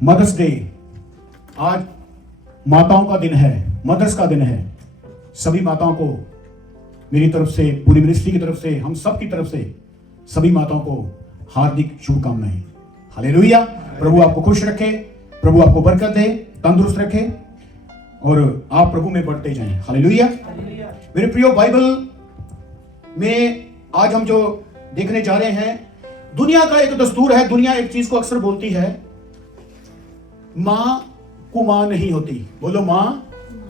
Mother's day, आज माताओं का दिन है, मदर्स का दिन है। सभी माताओं को मेरी तरफ से, पूरी मिनिस्ट्री की तरफ से, हम सब की तरफ से सभी माताओं को हार्दिक शुभकामनाएं। हालेलुया। प्रभु आपको खुश रखे, प्रभु आपको बरकत दे, तंदुरुस्त रखे और आप प्रभु में बढ़ते जाएं। हालेलुया। मेरे प्रियो, बाइबल में आज हम जो देखने जा रहे हैं, दुनिया का एक दस्तूर है, दुनिया एक चीज को अक्सर बोलती है, मां कुमां नहीं होती। बोलो मां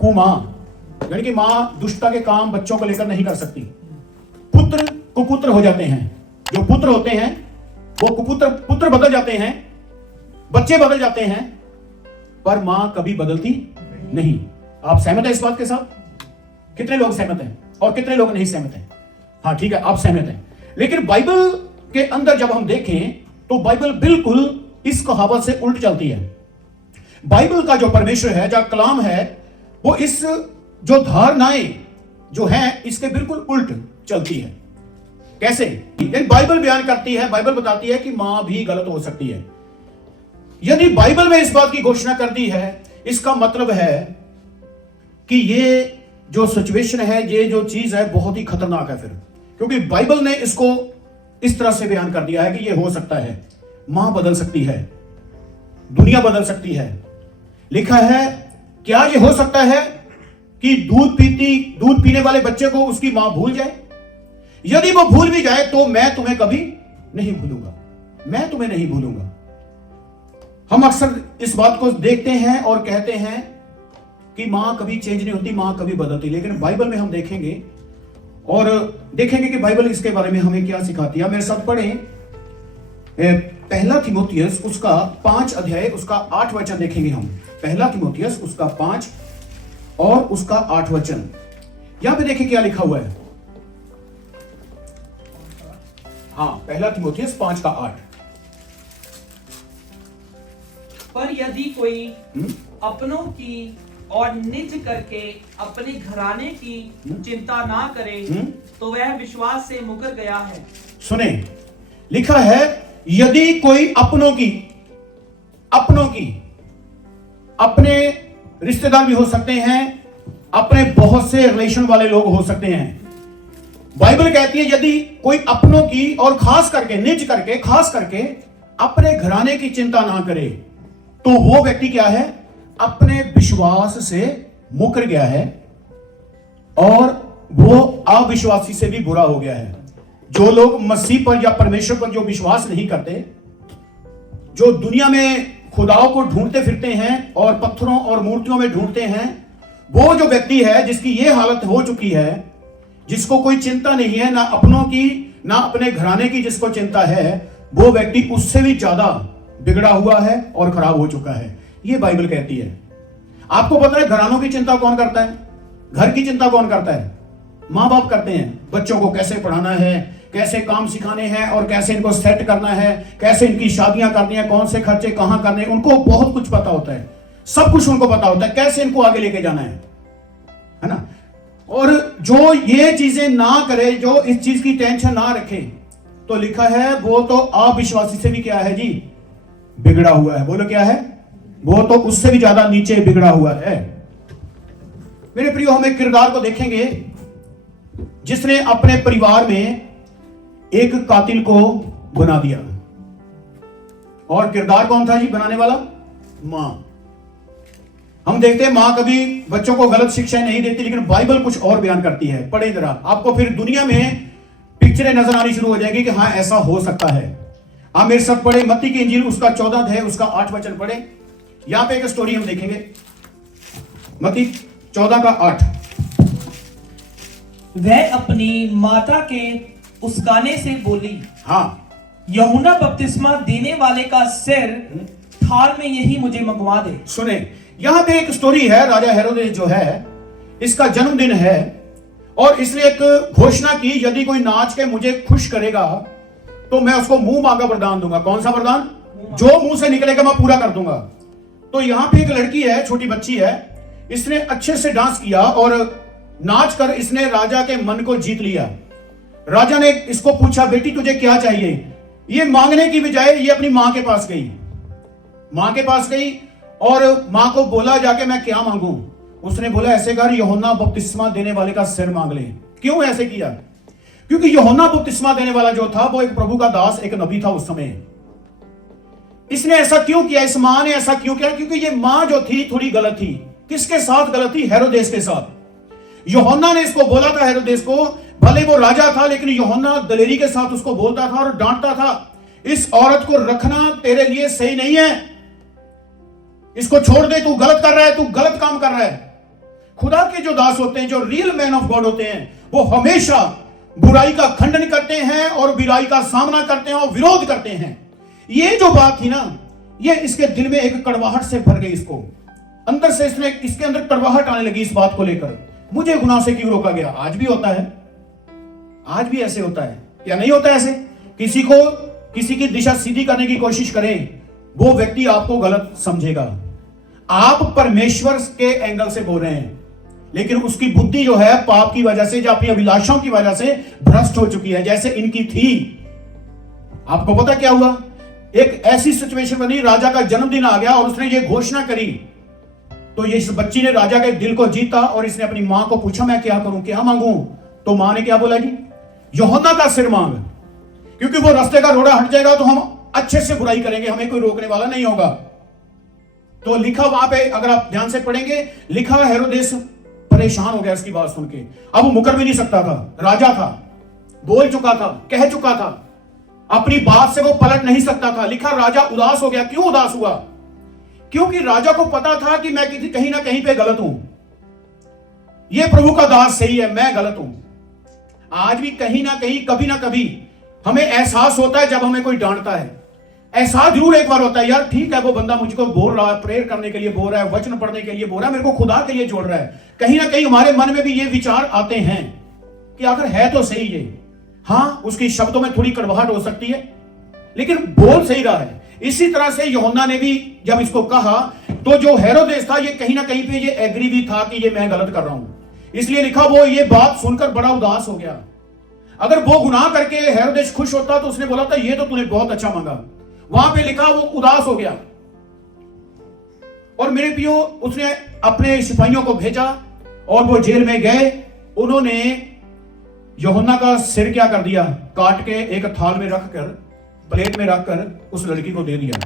कुमां, यानी कि मां दुष्टता के काम बच्चों को लेकर नहीं कर सकती। पुत्र कुपुत्र हो जाते हैं, जो पुत्र होते हैं वो पुत्र बदल जाते हैं, बच्चे बदल जाते हैं, पर मां कभी बदलती नहीं। आप सहमत हैं इस बात के साथ? कितने लोग सहमत हैं और कितने लोग नहीं सहमत हैं? हाँ ठीक है, आप सहमत हैं। लेकिन बाइबल के अंदर जब हम देखें तो बाइबल बिल्कुल इस कहावत से उल्ट चलती है। बाइबल का जो परमेश्वर है, जो कलाम है, वो इस जो धारणाएं जो है इसके बिल्कुल उल्ट चलती है। कैसे? बाइबल बयान करती है, बाइबल बताती है कि मां भी गलत हो सकती है। यदि बाइबल में इस बात की घोषणा कर दी है, इसका मतलब है कि ये जो सिचुएशन है, ये जो चीज है बहुत ही खतरनाक है फिर, क्योंकि बाइबल ने इसको इस तरह से बयान कर दिया है कि ये हो सकता है, मां बदल सकती है, दुनिया बदल सकती है। लिखा है, क्या ये हो सकता है कि दूध पीने वाले बच्चे को उसकी मां भूल जाए? यदि वो भूल भी जाए तो मैं तुम्हें कभी नहीं भूलूंगा, मैं तुम्हें नहीं भूलूंगा। हम अक्सर इस बात को देखते हैं और कहते हैं कि मां कभी चेंज नहीं होती, मां कभी बदलती। लेकिन बाइबल में हम देखेंगे और देखेंगे कि बाइबल इसके बारे में हमें क्या सिखाती है। मेरे साथ पढ़ें पहला तीमुथियुस उसका 5 अध्याय उसका 8 वचन देखेंगे हम। पहला तीमुथियुस उसका 5 और उसका 8 वचन। यहां पे देखिए क्या लिखा हुआ है। हाँ, पहला तीमुथियुस 5 का 8। पर यदि कोई अपनों की और निज करके अपने घराने की चिंता ना करे तो वह विश्वास से मुकर गया है। सुने, लिखा है यदि कोई अपनों की, अपने रिश्तेदार भी हो सकते हैं, अपने बहुत से रिलेशन वाले लोग हो सकते हैं। बाइबल कहती है यदि कोई अपनों की और खास करके निज करके, खास करके अपने घराने की चिंता ना करे तो वो व्यक्ति क्या है? अपने विश्वास से मुकर गया है और वो अविश्वासी से भी बुरा हो गया है। जो लोग मसीह पर या परमेश्वर पर जो विश्वास नहीं करते, जो दुनिया में खुदाओं को ढूंढते फिरते हैं और पत्थरों और मूर्तियों में ढूंढते हैं, वो जो व्यक्ति है जिसकी ये हालत हो चुकी है, जिसको कोई चिंता नहीं है, ना अपनों की ना अपने घराने की जिसको चिंता है, वो व्यक्ति उससे भी ज्यादा बिगड़ा हुआ है और खराब हो चुका है। ये बाइबल कहती है। आपको पता है घरानों की चिंता कौन करता है? घर की चिंता कौन करता है? माँ बाप करते हैं। बच्चों को कैसे पढ़ाना है, कैसे काम सिखाने हैं और कैसे इनको सेट करना है, कैसे इनकी शादियां करनी है, कौन से खर्चे कहां करने, उनको बहुत कुछ पता होता है, सब कुछ उनको पता होता है, कैसे इनको आगे लेके जाना है ना। और जो ये चीजें ना करे, जो इस चीज की टेंशन ना रखे, तो लिखा है वो तो अविश्वासी से भी क्या है जी? बिगड़ा हुआ है। बोलो क्या है? वो तो उससे भी ज्यादा नीचे बिगड़ा हुआ है। मेरे प्रियो, हम एक किरदार को देखेंगे जिसने अपने परिवार में एक कातिल को बना दिया। और किरदार कौन था जी बनाने वाला? मां। हम देखते हैं मां कभी बच्चों को गलत शिक्षा नहीं देती, लेकिन बाइबल कुछ और बयान करती है। पढ़े जरा, आपको फिर दुनिया में पिक्चरें नजर आनी शुरू हो जाएगी कि हाँ ऐसा हो सकता है। आप मेरे साथ पढ़े मत्ती की इंजील उसका 14 अध्याय उसका 8 वचन पढ़े। यहां पे एक स्टोरी हम देखेंगे, मत्ती 14 का 8। वह अपनी माता के उसकाने से बोली, हाँ, यूहन्ना बपतिस्मा देने वाले का सिर थाल में यही मुझे मंगवा दे। सुने, यहां पे एक स्टोरी है। राजा हेरोदेस जो है, इसका जन्मदिन है और इसने एक घोषणा की, यदि कोई नाच के मुझे खुश करेगा तो मैं उसको मुंह मांगा वरदान दूंगा। कौन सा वरदान? जो मुंह से निकलेगा मैं पूरा कर दूंगा। तो यहां पे एक लड़की है, छोटी बच्ची है, इसने अच्छे से डांस किया और नाच कर इसने राजा के मन को जीत लिया। राजा ने इसको पूछा, बेटी तुझे क्या चाहिए? ये मांगने की बजाय ये अपनी मां के पास गई मां के पास गई और मां को बोला जाके मैं क्या मांगू। उसने बोला ऐसे कर, यूहन्ना बपतिस्मा देने वाले का सिर मांग ले। क्यों ऐसे किया? क्योंकि यूहन्ना बपतिस्मा देने वाला जो था वो एक प्रभु का दास, एक नबी था उस समय। इसने ऐसा क्यों किया? इस मां ने ऐसा क्यों किया? क्योंकि ये मां जो थी थोड़ी गलत थी। किसके साथ गलत थी? हेरोदेस के साथ। यूहन्ना ने इसको बोला था हेरोदेस को, भले वो राजा था लेकिन यूहन्ना दलेरी के साथ उसको बोलता था और डांटता था, इस औरत को रखना तेरे लिए सही नहीं है, इसको छोड़ दे, तू गलत कर रहा है, तू गलत काम कर रहा है। खुदा के जो दास होते हैं, जो रियल मैन ऑफ गॉड होते हैं, वो हमेशा बुराई का खंडन करते हैं और बुराई का सामना करते हैं और विरोध करते हैं। ये जो बात थी ना, ये इसके दिल में एक कड़वाहट से भर गई। इसको अंदर से इसके अंदर कड़वाहट आने लगी इस बात को लेकर, मुझे गुनाह से क्यों रोका गया। आज भी होता है, आज भी ऐसे होता है या नहीं होता? ऐसे किसी की दिशा सीधी करने की कोशिश करें, वो व्यक्ति आपको गलत समझेगा। आप परमेश्वर के एंगल से बोल रहे हैं, लेकिन उसकी बुद्धि जो है पाप की वजह से, जो अपनी अभिलाषाओं की वजह से भ्रष्ट हो चुकी है, जैसे इनकी थी। आपको पता क्या हुआ? एक ऐसी सिचुएशन बनी, राजा का जन्मदिन आ गया और उसने ये घोषणा करी, तो ये इस बच्ची ने राजा के दिल को जीता और इसने अपनी मां को पूछा मैं क्या करूं, क्या मांगू? तो मां ने क्या बोला जी? यूहन्ना का सिर मांग, क्योंकि वो रास्ते का रोड़ा हट जाएगा तो हम अच्छे से बुराई करेंगे, हमें कोई रोकने वाला नहीं होगा। तो लिखा वहां पे, अगर आप ध्यान से पढ़ेंगे, लिखा हेरोदेस परेशान हो गया इसकी बात सुन के। अब वो मुकर भी नहीं सकता था, राजा था, बोल चुका था, कह चुका था, अपनी बात से वो पलट नहीं सकता था। लिखा राजा उदास हो गया। क्यों उदास हुआ? क्योंकि राजा को पता था कि मैं कहीं ना कहीं पे गलत हूं, ये प्रभु का दास सही है, मैं गलत हूं। आज भी कहीं ना कहीं, कभी ना कभी हमें एहसास होता है जब हमें कोई डांटता है। एहसास जरूर एक बार होता है, यार ठीक है वो बंदा मुझको बोल रहा है, प्रेयर करने के लिए बोल रहा है, वचन पढ़ने के लिए बोल रहा है, मेरे को खुदा के लिए जोड़ रहा है। कहीं ना कहीं हमारे मन में भी ये विचार आते हैं कि अगर है तो सही है। हाँ, उसकी शब्दों में थोड़ी कड़वाहट हो सकती है, लेकिन बोल सही रहा है। इसी तरह से यूहन्ना ने भी जब इसको कहा, तो जो हेरोदेस था ये कहीं ना कहीं पे ये एग्री भी था कि ये मैं गलत कर रहा हूं। इसलिए लिखा वो ये बात सुनकर बड़ा उदास हो गया। अगर वो गुनाह करके हेरोदेस खुश होता तो उसने बोला था ये तो तूने बहुत अच्छा मांगा। वहां पे लिखा वो उदास हो गया। और मेरे पियो, उसने अपने सिपाहियों को भेजा और वो जेल में गए। उन्होंने यूहन्ना का सिर क्या कर दिया? काट के एक थाल में रखकर, प्लेट में रखकर उस लड़की को दे दिया।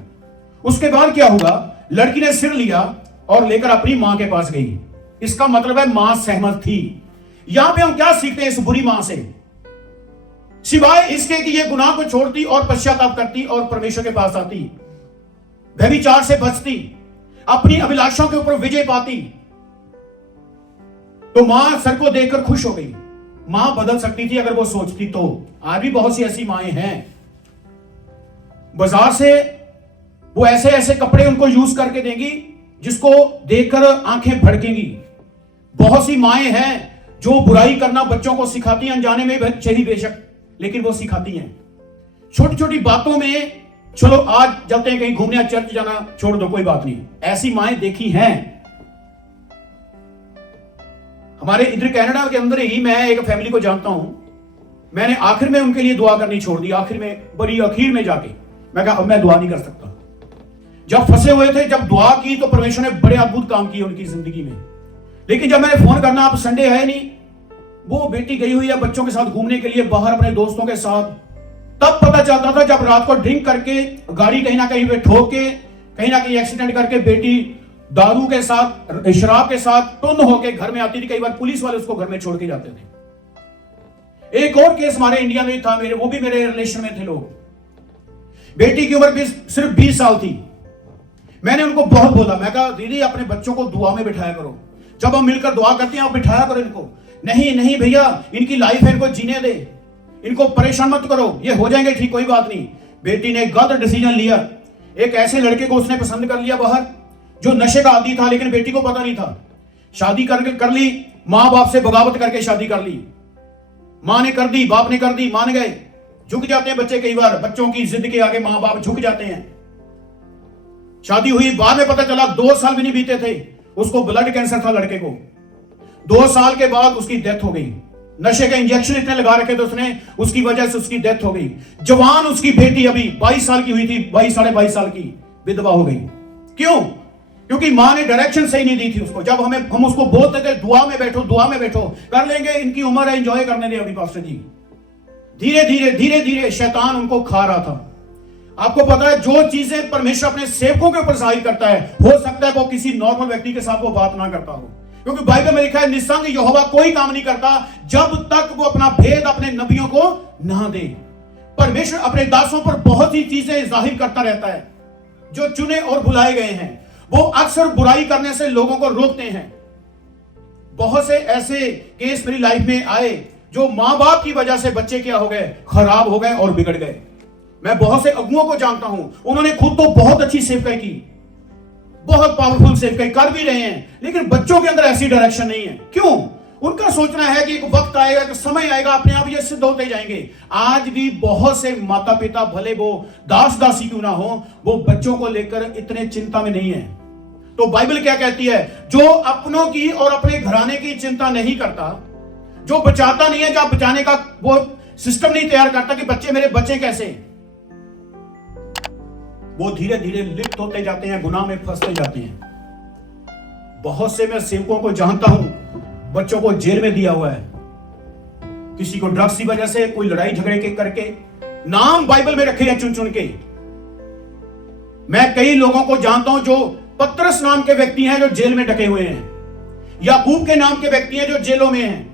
उसके बाद क्या हुआ? लड़की ने सिर लिया और लेकर अपनी मां के पास गई। इसका मतलब है मां सहमत थी। यहां पे हम क्या सीखते हैं इस बुरी मां से? सिवाय इसके कि ये गुनाह को छोड़ती और पश्चाताप करती और परमेश्वर के पास आती, व्यभिचार से बचती, अपनी अभिलाषाओं के ऊपर विजय पाती, तो मां सर को देखकर खुश हो गई। मां बदल सकती थी अगर वो सोचती तो। आज भी बहुत सी ऐसी माएं हैं, बाजार से वो ऐसे ऐसे कपड़े उनको यूज करके देंगी जिसको देखकर आंखें भड़केंगी। बहुत सी माएं हैं जो बुराई करना बच्चों को सिखाती हैं, अनजाने में बच्चे ही बेशक, लेकिन वो सिखाती हैं छोटी छोटी बातों में। चलो आज चलते हैं कहीं घूमने, चर्च जाना छोड़ दो, कोई बात नहीं। ऐसी माएं देखी हैं हमारे इधर कनाडा के अंदर ही। मैं एक फैमिली को जानता हूं, मैंने आखिर में उनके लिए दुआ करनी छोड़ दी। आखिर में, बड़ी आखिर में जाके मैं कहा अब मैं दुआ नहीं कर सकता। जब फंसे हुए थे, जब दुआ की तो परमेश्वर ने बड़े अद्भुत काम किए उनकी जिंदगी में। लेकिन जब मैंने फोन करना, आप संडे है नहीं, वो बेटी गई हुई है बच्चों के साथ घूमने के लिए बाहर अपने दोस्तों के साथ, तब पता चलता था जब रात को ड्रिंक करके गाड़ी कहीं ना कहीं पे ठोक के, कहीं ना कहीं एक्सीडेंट करके बेटी दारू के साथ, शराब के साथ टुन्न होके घर में आती थी। कई बार पुलिस वाले उसको घर में छोड़ के जाते थे। एक और केस हमारे इंडिया में था, वो भी मेरे रिलेशन में थे लोग। बेटी की उम्र सिर्फ 20 साल थी। मैंने उनको बहुत बोला, मैं कहा दीदी अपने बच्चों को दुआ में बिठाया करो, जब हम मिलकर दुआ करते हैं आप बिठाया करो इनको। नहीं नहीं भैया, इनकी लाइफ है, इनको जीने दे, इनको परेशान मत करो, ये हो जाएंगे ठीक, कोई बात नहीं। बेटी ने गलत डिसीजन लिया। एक ऐसे लड़के को उसने पसंद कर लिया बाहर, जो नशे का आदी था, लेकिन बेटी को पता नहीं था। शादी कर ली, माँ बाप से बगावत करके शादी कर ली। माँ ने कर दी, बाप ने कर दी, मान गए। झुक जाते हैं बच्चे, कई बार बच्चों की जिद के आगे माँ बाप झुक जाते हैं। शादी हुई, बाद में पता चला 2 साल भी नहीं बीते थे, उसको ब्लड कैंसर था लड़के को। 2 साल के बाद उसकी डेथ हो गई। नशे के इंजेक्शन इतने लगा रखे थे उसने, उसकी वजह से उसकी डेथ हो गई। जवान उसकी बेटी अभी 22 साल की हुई थी, 22 साढ़े 22 साल की, विधवा हो गई। क्यों? क्योंकि मां ने डायरेक्शन सही नहीं दी थी उसको। जब हम उसको बोलते थे दुआ में बैठो कर लेंगे, इनकी उम्र है, एंजॉय करने दे अभी पास्टर जी। धीरे धीरे शैतान उनको खा रहा था। आपको पता है जो चीजें परमेश्वर अपने सेवकों के ऊपर जाहिर करता है, हो सकता है वो किसी नॉर्मल व्यक्ति के साथ वो बात ना करता हो, क्योंकि बाइबल में लिखा है निसंग यहोवा कोई काम नहीं करता जब तक वो अपना भेद अपने नबियों को ना दे। परमेश्वर अपने दासों पर बहुत सी चीजें जाहिर करता रहता है। जो चुने और बुलाए गए हैं वो अक्सर बुराई करने से लोगों को रोकते हैं। बहुत से ऐसे केस मेरी लाइफ में आए जो मां बाप की वजह से बच्चे क्या हो गए, खराब हो गए और बिगड़ गए। मैं बहुत से अगुओं को जानता हूं, उन्होंने खुद तो बहुत अच्छी सेवकाई की, बहुत पावरफुल सेवकाई कर भी रहे हैं, लेकिन बच्चों के अंदर ऐसी डायरेक्शन नहीं है। क्यों? उनका सोचना है कि एक वक्त आएगा, एक समय आएगा, अपने आप ये सिद्ध होते जाएंगे। आज भी बहुत से माता पिता, भले वो दास दासी क्यों ना हो, वो बच्चों को लेकर इतने चिंता में नहीं है। तो बाइबल क्या कहती है? जो अपनों की और अपने घराने की चिंता नहीं करता, जो बचाता नहीं है, जो बचाने का वो सिस्टम नहीं तैयार करता कि बच्चे मेरे बच्चे कैसे, वो धीरे धीरे लिप्त होते जाते हैं, गुनाह में फंसते जाते हैं। बहुत से मैं सेवकों को जानता हूं, बच्चों को जेल में दिया हुआ है, किसी को ड्रग्स की वजह से, कोई लड़ाई झगड़े के करके, नाम बाइबल में रखे हैं चुन चुन के। मैं कई लोगों को जानता हूं जो पतरस नाम के व्यक्ति हैं जो जेल में डके हुए हैं, याकूब के नाम के व्यक्ति हैं जो जेलों में हैं,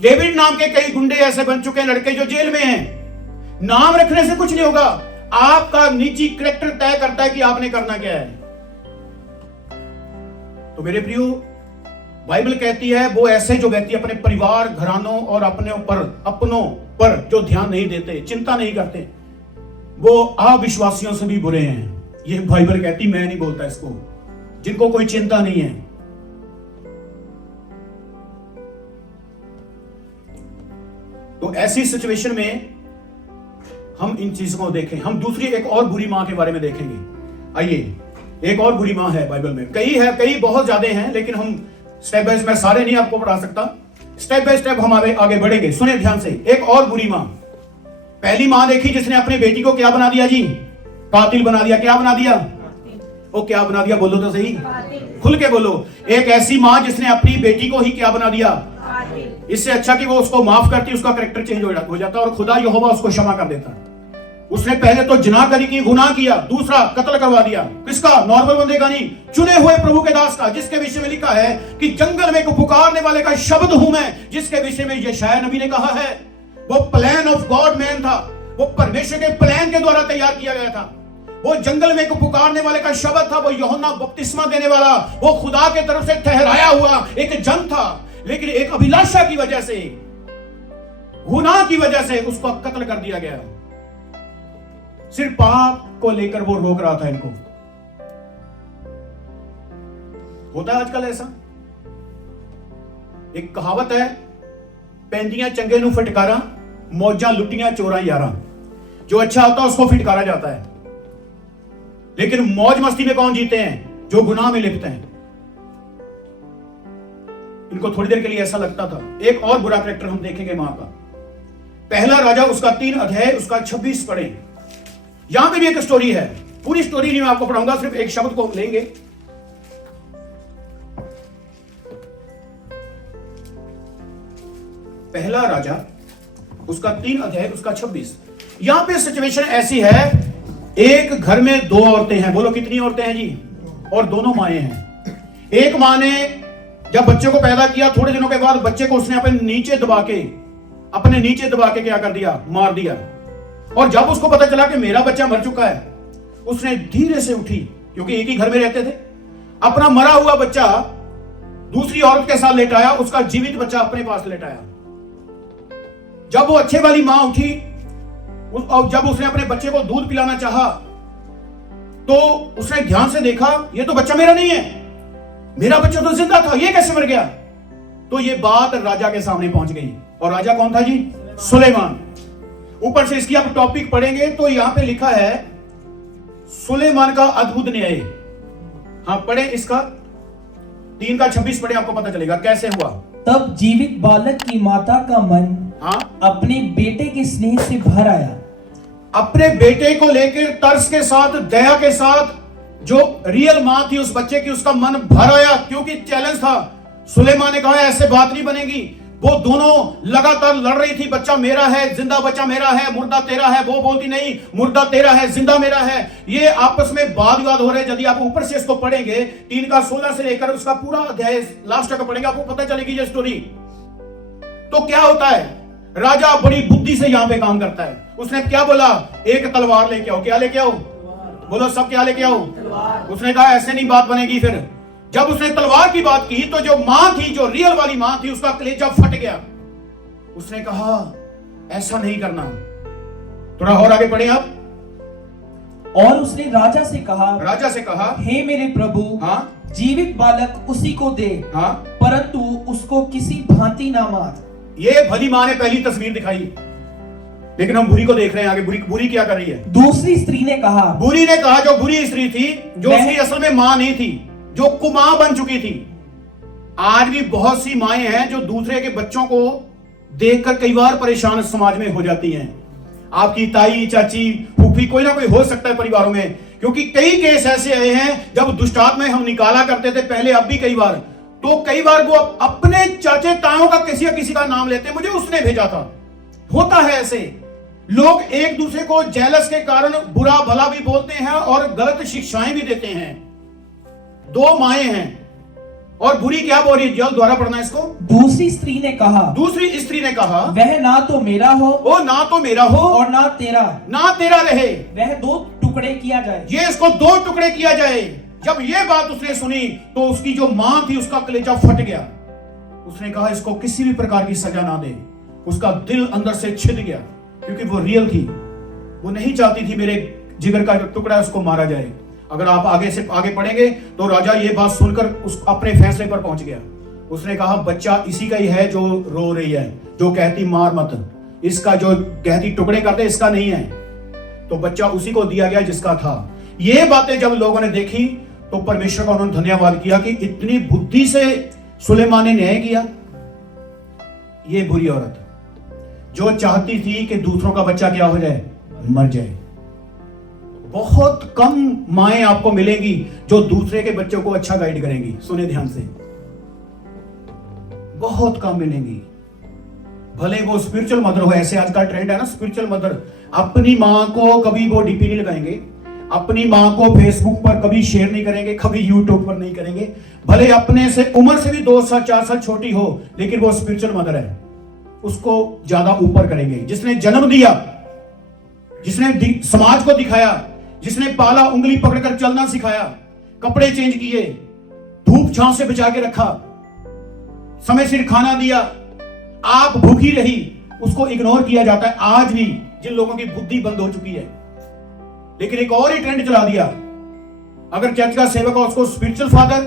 डेविड नाम के कई गुंडे ऐसे बन चुके हैं लड़के जो जेल में हैं। नाम रखने से कुछ नहीं होगा, आपका निजी कैरेक्टर तय करता है कि आपने करना क्या है। तो मेरे प्रियो, बाइबल कहती है वो ऐसे जो व्यक्ति अपने परिवार, घरानों और अपनों पर जो ध्यान नहीं देते, चिंता नहीं करते, वो अविश्वासियों से भी बुरे हैं। ये बाइबल कहती, मैं नहीं बोलता इसको, जिनको कोई चिंता नहीं है। तो ऐसी सिचुएशन में हम इन चीजों को देखें। हम दूसरी एक और बुरी मां के बारे में देखेंगे। आइए, एक और बुरी मां है बाइबल में, कई बहुत ज्यादा हैं, लेकिन हम स्टेप बाय स्टेप, मैं सारे नहीं आपको पढ़ा सकता, स्टेप बाय स्टेप हम आगे बढ़ेंगे। सुने ध्यान से। एक और बुरी मां, पहली मां देखी जिसने अपने बेटी को क्या बना दिया जी? कातिल बना दिया। क्या बना दिया? वो क्या बना दिया? बोलो तो सही, खुल के बोलो। एक ऐसी मां जिसने अपनी बेटी को ही क्या बना दिया? इससे अच्छा कि वो उसको माफ करती, उसका कैरेक्टर चेंज हो जाता और खुदा यहोवा उसको क्षमा कर देता। उसने पहले तो जिना करी की, गुनाह किया, दूसरा कत्ल करवा दिया। किसका? नॉर्मल बंदे का नहीं, चुने हुए प्रभु के दास का, जिसके विषय में लिखा है कि जंगल में पुकारने वाले का शब्द हूं मैं, जिसके विषय में यशायाह नबी ने कहा है। वो प्लान ऑफ गॉड मैन था, वो परमेश्वर के प्लान के द्वारा तैयार किया गया था। वो जंगल में पुकारने वाले का शब्द था, वो यूहन्ना बपतिस्मा देने वाला, वो खुदा के तरफ से ठहराया हुआ एक जन था। लेकिन एक अभिलाषा की वजह से, गुनाह की वजह से उसको कत्ल कर दिया गया। सिर्फ पाप को लेकर वो रोक रहा था इनको। होता है आजकल ऐसा। एक कहावत है, पैंदियां चंगे नु फटकारा, मौजा लुटियां चोरा यारा। जो अच्छा होता है उसको फिटकारा जाता है, लेकिन मौज मस्ती में कौन जीते हैं? जो गुनाह में लिप्त हैं। इनको थोड़ी देर के लिए ऐसा लगता था। एक और बुरा कैरेक्टर हम देखेंगे मां का। पहला राजा उसका 3 अध्याय उसका 26 पढ़े। यहां पे भी एक स्टोरी है, पूरी स्टोरी नहीं मैं आपको पढ़ाऊंगा, सिर्फ एक शब्द को लेंगे। पहला राजा उसका 3 अध्याय उसका 26। यहां पे सिचुएशन ऐसी है, एक घर में 2 औरतें हैं। बोलो कितनी औरतें हैं जी? और दोनों माएं हैं। एक मां ने जब बच्चे को पैदा किया, थोड़े दिनों के बाद बच्चे को उसने अपने नीचे दबा के क्या कर दिया? मार दिया। और जब उसको पता चला कि मेरा बच्चा मर चुका है, उसने धीरे से उठी, क्योंकि एक ही घर में रहते थे, अपना मरा हुआ बच्चा दूसरी औरत के साथ लेटाया, उसका जीवित बच्चा अपने पास लेटाया। जब वो अच्छे वाली मां उठी और जब उसने अपने बच्चे को दूध पिलाना चाहा, तो उसने ध्यान से देखा, ये तो बच्चा मेरा नहीं है, मेरा बच्चा तो जिंदा था, ये कैसे मर गया? तो ये बात राजा के सामने पहुंच गई। और राजा कौन था जी? सुलेमान। ऊपर से इसकी आप टॉपिक पढ़ेंगे तो यहां पे लिखा है सुलेमान का अद्भुत न्याय। हाँ पढ़े, इसका 3 का 26 पढ़े, आपको पता चलेगा कैसे हुआ। तब जीवित बालक की माता का मन अपने बेटे के स्नेह से भर आया। अपने बेटे को लेकर तरस के साथ, दया के साथ जो रियल मां थी उस बच्चे की, उसका मन भर आया, क्योंकि चैलेंज था। सुलेमान ने कहा ऐसे बात नहीं बनेगी। वो दोनों लगातार लड़ रही थी, बच्चा मेरा है, जिंदा बच्चा मेरा है, मुर्दा तेरा है। वो बोलती नहीं, मुर्दा तेरा है, जिंदा मेरा है। ये आपस में वाद विवाद हो रहे। यदि आप ऊपर से इसको पढ़ेंगे 3 का 16 से लेकर उसका पूरा अध्याय लास्ट तक पढ़ेंगे, आपको पता चलेगी ये स्टोरी। तो क्या होता है, राजा बड़ी बुद्धि से यहां पे काम करता है। उसने क्या बोला, एक तलवार लेके आओ। क्या लेके आओ, बोलो सब, क्या लेके आओ। उसने कहा ऐसे नहीं बात बनेगी। फिर जब उसने तलवार की बात की तो जो मां थी, जो रियल वाली मां थी, उसका कलेजा फट गया। उसने कहा ऐसा नहीं करना। थोड़ा और आगे पढ़े आप। और उसने राजा से कहा, हे मेरे प्रभु, हाँ, जीवित बालक उसी को दे, हाँ, परंतु उसको किसी भांति ना मार। ये भली मां ने पहली तस्वीर दिखाई, लेकिन हम बुरी को देख रहे हैं आगे। बुरी क्या कर रही है। दूसरी स्त्री ने कहा, बुरी ने कहा, जो बुरी स्त्री थी, जो उसकी असल में मां नहीं थी, जो कुमां बन चुकी थी। आज भी बहुत सी माएं हैं जो दूसरे के बच्चों को देखकर कई बार परेशान समाज में हो जाती हैं। आपकी ताई, चाची, फूफी, कोई ना कोई हो सकता है परिवारों में, क्योंकि कई केस ऐसे आए हैं जब दुष्टात्मा हम निकाला करते थे पहले, अब भी कई बार, तो कई बार वो अपने चाचे तायों का किसी का नाम लेते, मुझे उसने भेजा था। होता है ऐसे, लोग एक दूसरे को जेलस के कारण बुरा भला भी बोलते हैं और गलत शिक्षाएं भी देते हैं। 2 माएं हैं और बुरी क्या बोल रही है, जल्द द्वारा पढ़ना इसको। दूसरी स्त्री ने कहा, वह ना तो मेरा हो, वो ना तो मेरा हो और ना तेरा रहे, वह 2 टुकड़े किया जाए। ये इसको 2 टुकड़े किया जाए। जब ये बात उसने सुनी तो उसकी जो मां थी उसका कलेजा फट गया। उसने कहा इसको किसी भी प्रकार की सजा ना दे। उसका दिल अंदर से छिद गया, क्योंकि वो रियल थी। वो नहीं चाहती थी मेरे जिगर का टुकड़ा है उसको मारा जाए। अगर आप आगे पढ़ेंगे तो राजा ये बात सुनकर उस अपने फैसले पर पहुंच गया। उसने कहा बच्चा इसी का ही है जो रो रही है, जो कहती मार मत, इसका जो कहती टुकड़े कर दे, इसका नहीं है। तो बच्चा उसी को दिया गया जिसका था। ये बातें जब लोगों ने देखी तो परमेश्वर का उन्होंने धन्यवाद किया कि इतनी बुद्धि से सुलेमान ने न्याय किया। ये बुरी औरत जो चाहती थी कि दूसरों का बच्चा क्या हो जाए, मर जाए। बहुत कम माएं आपको मिलेंगी जो दूसरे के बच्चों को अच्छा गाइड करेंगी। सुने ध्यान से, बहुत कम मिलेंगी। भले वो स्पिरिचुअल मदर हो, ऐसे आज का ट्रेंड है ना स्पिरिचुअल मदर। अपनी मां को कभी वो डीपी नहीं लगाएंगे, अपनी मां को फेसबुक पर कभी शेयर नहीं करेंगे, कभी यूट्यूब पर नहीं करेंगे। भले अपने से उम्र से भी 2 साल 4 साल छोटी हो, लेकिन वो स्पिरिचुअल मदर है, उसको ज्यादा ऊपर करेंगे। जिसने जन्म दिया, जिसने समाज को दिखाया, जिसने पाला, उंगली पकड़कर चलना सिखाया, कपड़े चेंज किए, धूप छांव से बचा के रखा, समय सिर खाना दिया, आप भूखी रही, उसको इग्नोर किया जाता है आज भी, जिन लोगों की बुद्धि बंद हो चुकी है। लेकिन एक और ही ट्रेंड चला दिया। अगर चर्च का सेवक हो उसको स्पिरिचुअल फादर,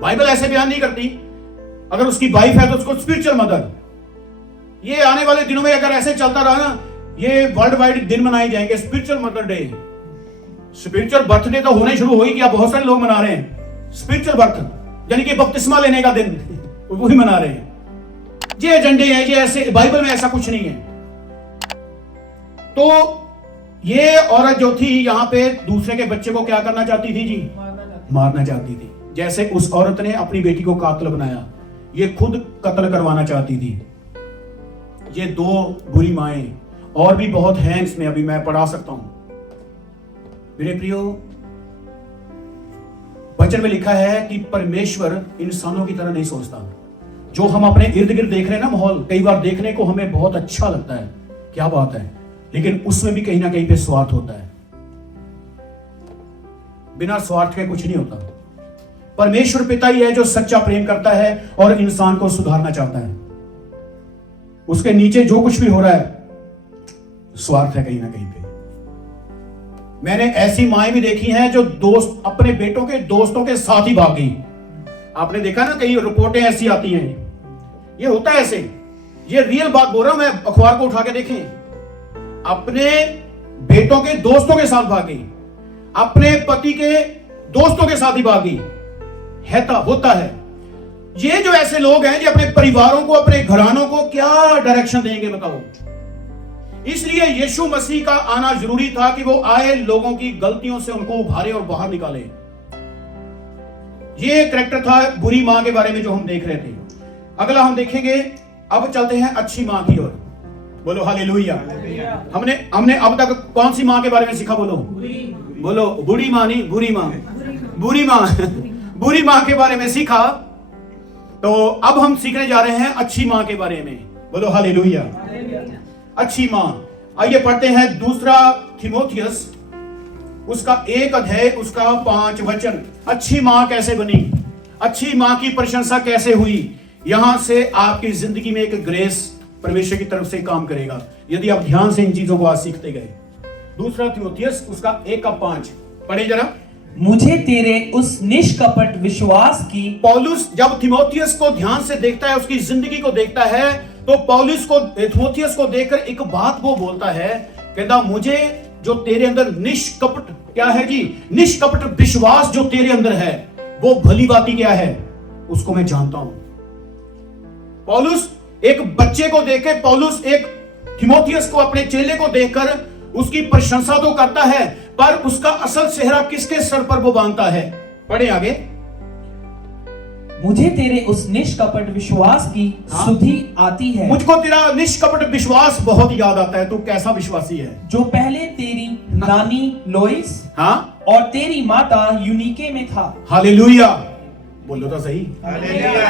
बाइबल ऐसे बयान नहीं करती। अगर उसकी वाइफ है तो उसको स्पिरिचुअल मदर। ये आने वाले दिनों में अगर ऐसे चलता रहा ना, ये वर्ल्ड वाइड दिन मनाए जाएंगे, spiritual mother day. Spiritual birthday तो होने शुरू हो ही गया, बहुत सारे लोग मना रहे हैं स्पिरिचुअल बर्थ, यानी कि बपतिस्मा लेने का दिन वही मना रहे हैं। ये एजेंडे हैं, ये ऐसे, बाइबल में ऐसा कुछ नहीं है। तो ये औरत जो थी यहां पे दूसरे के बच्चे को क्या करना चाहती थी जी, मारना चाहती थी। जैसे उस औरत ने अपनी बेटी को कातिल बनाया, ये खुद कत्ल करवाना चाहती थी। ये 2 बुरी माएं, और भी बहुत हैं इसमें, अभी मैं पढ़ा सकता हूं। मेरे प्रियो, वचन में लिखा है कि परमेश्वर इंसानों की तरह नहीं सोचता। जो हम अपने इर्द गिर्द देख रहे हैं ना माहौल, कई बार देखने को हमें बहुत अच्छा लगता है, क्या बात है, लेकिन उसमें भी कहीं ना कहीं पे स्वार्थ होता है। बिना स्वार्थ के कुछ नहीं होता। परमेश्वर पिता ही है जो सच्चा प्रेम करता है और इंसान को सुधारना चाहता है। उसके नीचे जो कुछ भी हो रहा है स्वार्थ है कहीं ना कहीं पे। मैंने ऐसी माएं भी देखी हैं जो दोस्त अपने बेटों के दोस्तों के साथ ही भाग गई। आपने देखा ना, कई रिपोर्टें ऐसी आती हैं, ये होता है ऐसे। ये रियल बात बोल रहा हूं मैं, अखबार को उठा के देखें। अपने बेटों के दोस्तों के साथ भाग गई, अपने पति के दोस्तों के साथ ही भाग गई। होता है। ये जो ऐसे लोग हैं जो अपने परिवारों को, अपने घरानों को क्या डायरेक्शन देंगे बताओ। इसलिए यीशु मसीह का आना जरूरी था कि वो आए, लोगों की गलतियों से उनको उभारे और बाहर निकाले। ये कैरेक्टर था बुरी मां के बारे में जो हम देख रहे थे। अगला हम देखेंगे, अब चलते हैं अच्छी मां की ओर। बोलो हालेलुया। हमने अब तक कौन सी मां के बारे में सीखा? बोलो बोलो, बुरी मां नहीं, बुरी मां, बुरी मां बुरी मां के बारे में सीखा। तो अब हम सीखने जा रहे हैं अच्छी मां के बारे में। बोलो हालेलुया। अच्छी मां, आइए पढ़ते हैं दूसरा थिमोथियस, उसका 1 अध्याय, उसका 5 वचन। अच्छी मां कैसे बनी, अच्छी मां की प्रशंसा कैसे हुई, यहां से आपकी जिंदगी में एक ग्रेस परमेश्वर की तरफ से काम करेगा यदि आप ध्यान से इन चीजों को आज सीखते गए। दूसरा थिमोथियस उसका 1:5 पढ़े जरा। मुझे तेरे उस निष्कपट विश्वास की। पौलुस जब थिमोथियस को ध्यान से देखता है, उसकी जिंदगी को देखता है, तो पौलुस को थिमोथियस को देखकर एक बात वो बोलता है, कहता मुझे जो तेरे अंदर निष्कपट, क्या है जी, निष्कपट विश्वास जो तेरे अंदर है, वो भली बाती क्या है, उसको मैं जानता हूं। पौलुस एक बच्चे को देखे, पौलुस एक थिमोथियस को, अपने चेले को देखकर उसकी प्रशंसा तो करता है, पर उसका असल चेहरा किसके सर पर वो बांधता है? पढ़े आगे। मुझे तेरे उस निष्कपट विश्वास की सुधि आती है। मुझको तेरा निष्कपट विश्वास बहुत याद आता है। तू कैसा विश्वासी है? जो पहले तेरी नानी लोइस और तेरी माता यूनिके में था। हालेलुया, बोलो तो सही,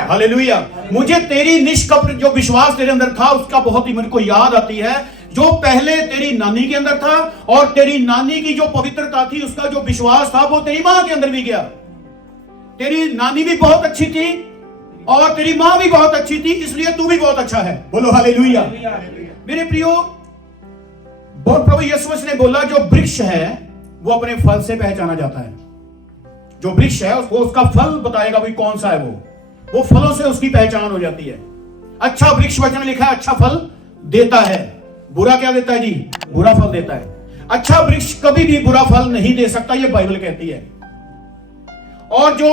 हालेलुया। मुझे तेरी निष्कपट जो विश्वास तेरे अंदर था, उसका बहुत ही मुझको याद आती है, जो पहले तेरी नानी के अंदर था, और तेरी नानी की जो पवित्रता थी, उसका जो विश्वास था, वो तेरी मां के अंदर भी गया। तेरी नानी भी बहुत अच्छी थी और तेरी मां भी बहुत अच्छी थी, इसलिए तू भी बहुत अच्छा है। बोलो हालेलुया। मेरे प्रियो, प्रभु यीशु मसीह ने बोला, जो वृक्ष है वो अपने फल से पहचाना जाता है। जो वृक्ष है उसको उसका फल बताएगा भाई कौन सा है वो फलों से उसकी पहचान हो जाती है। अच्छा वृक्ष वचन में लिखा है अच्छा फल देता है, बुरा क्या देता है जी? बुरा फल देता है। अच्छा वृक्ष कभी भी बुरा फल नहीं दे सकता, ये बाइबल कहती है। और जो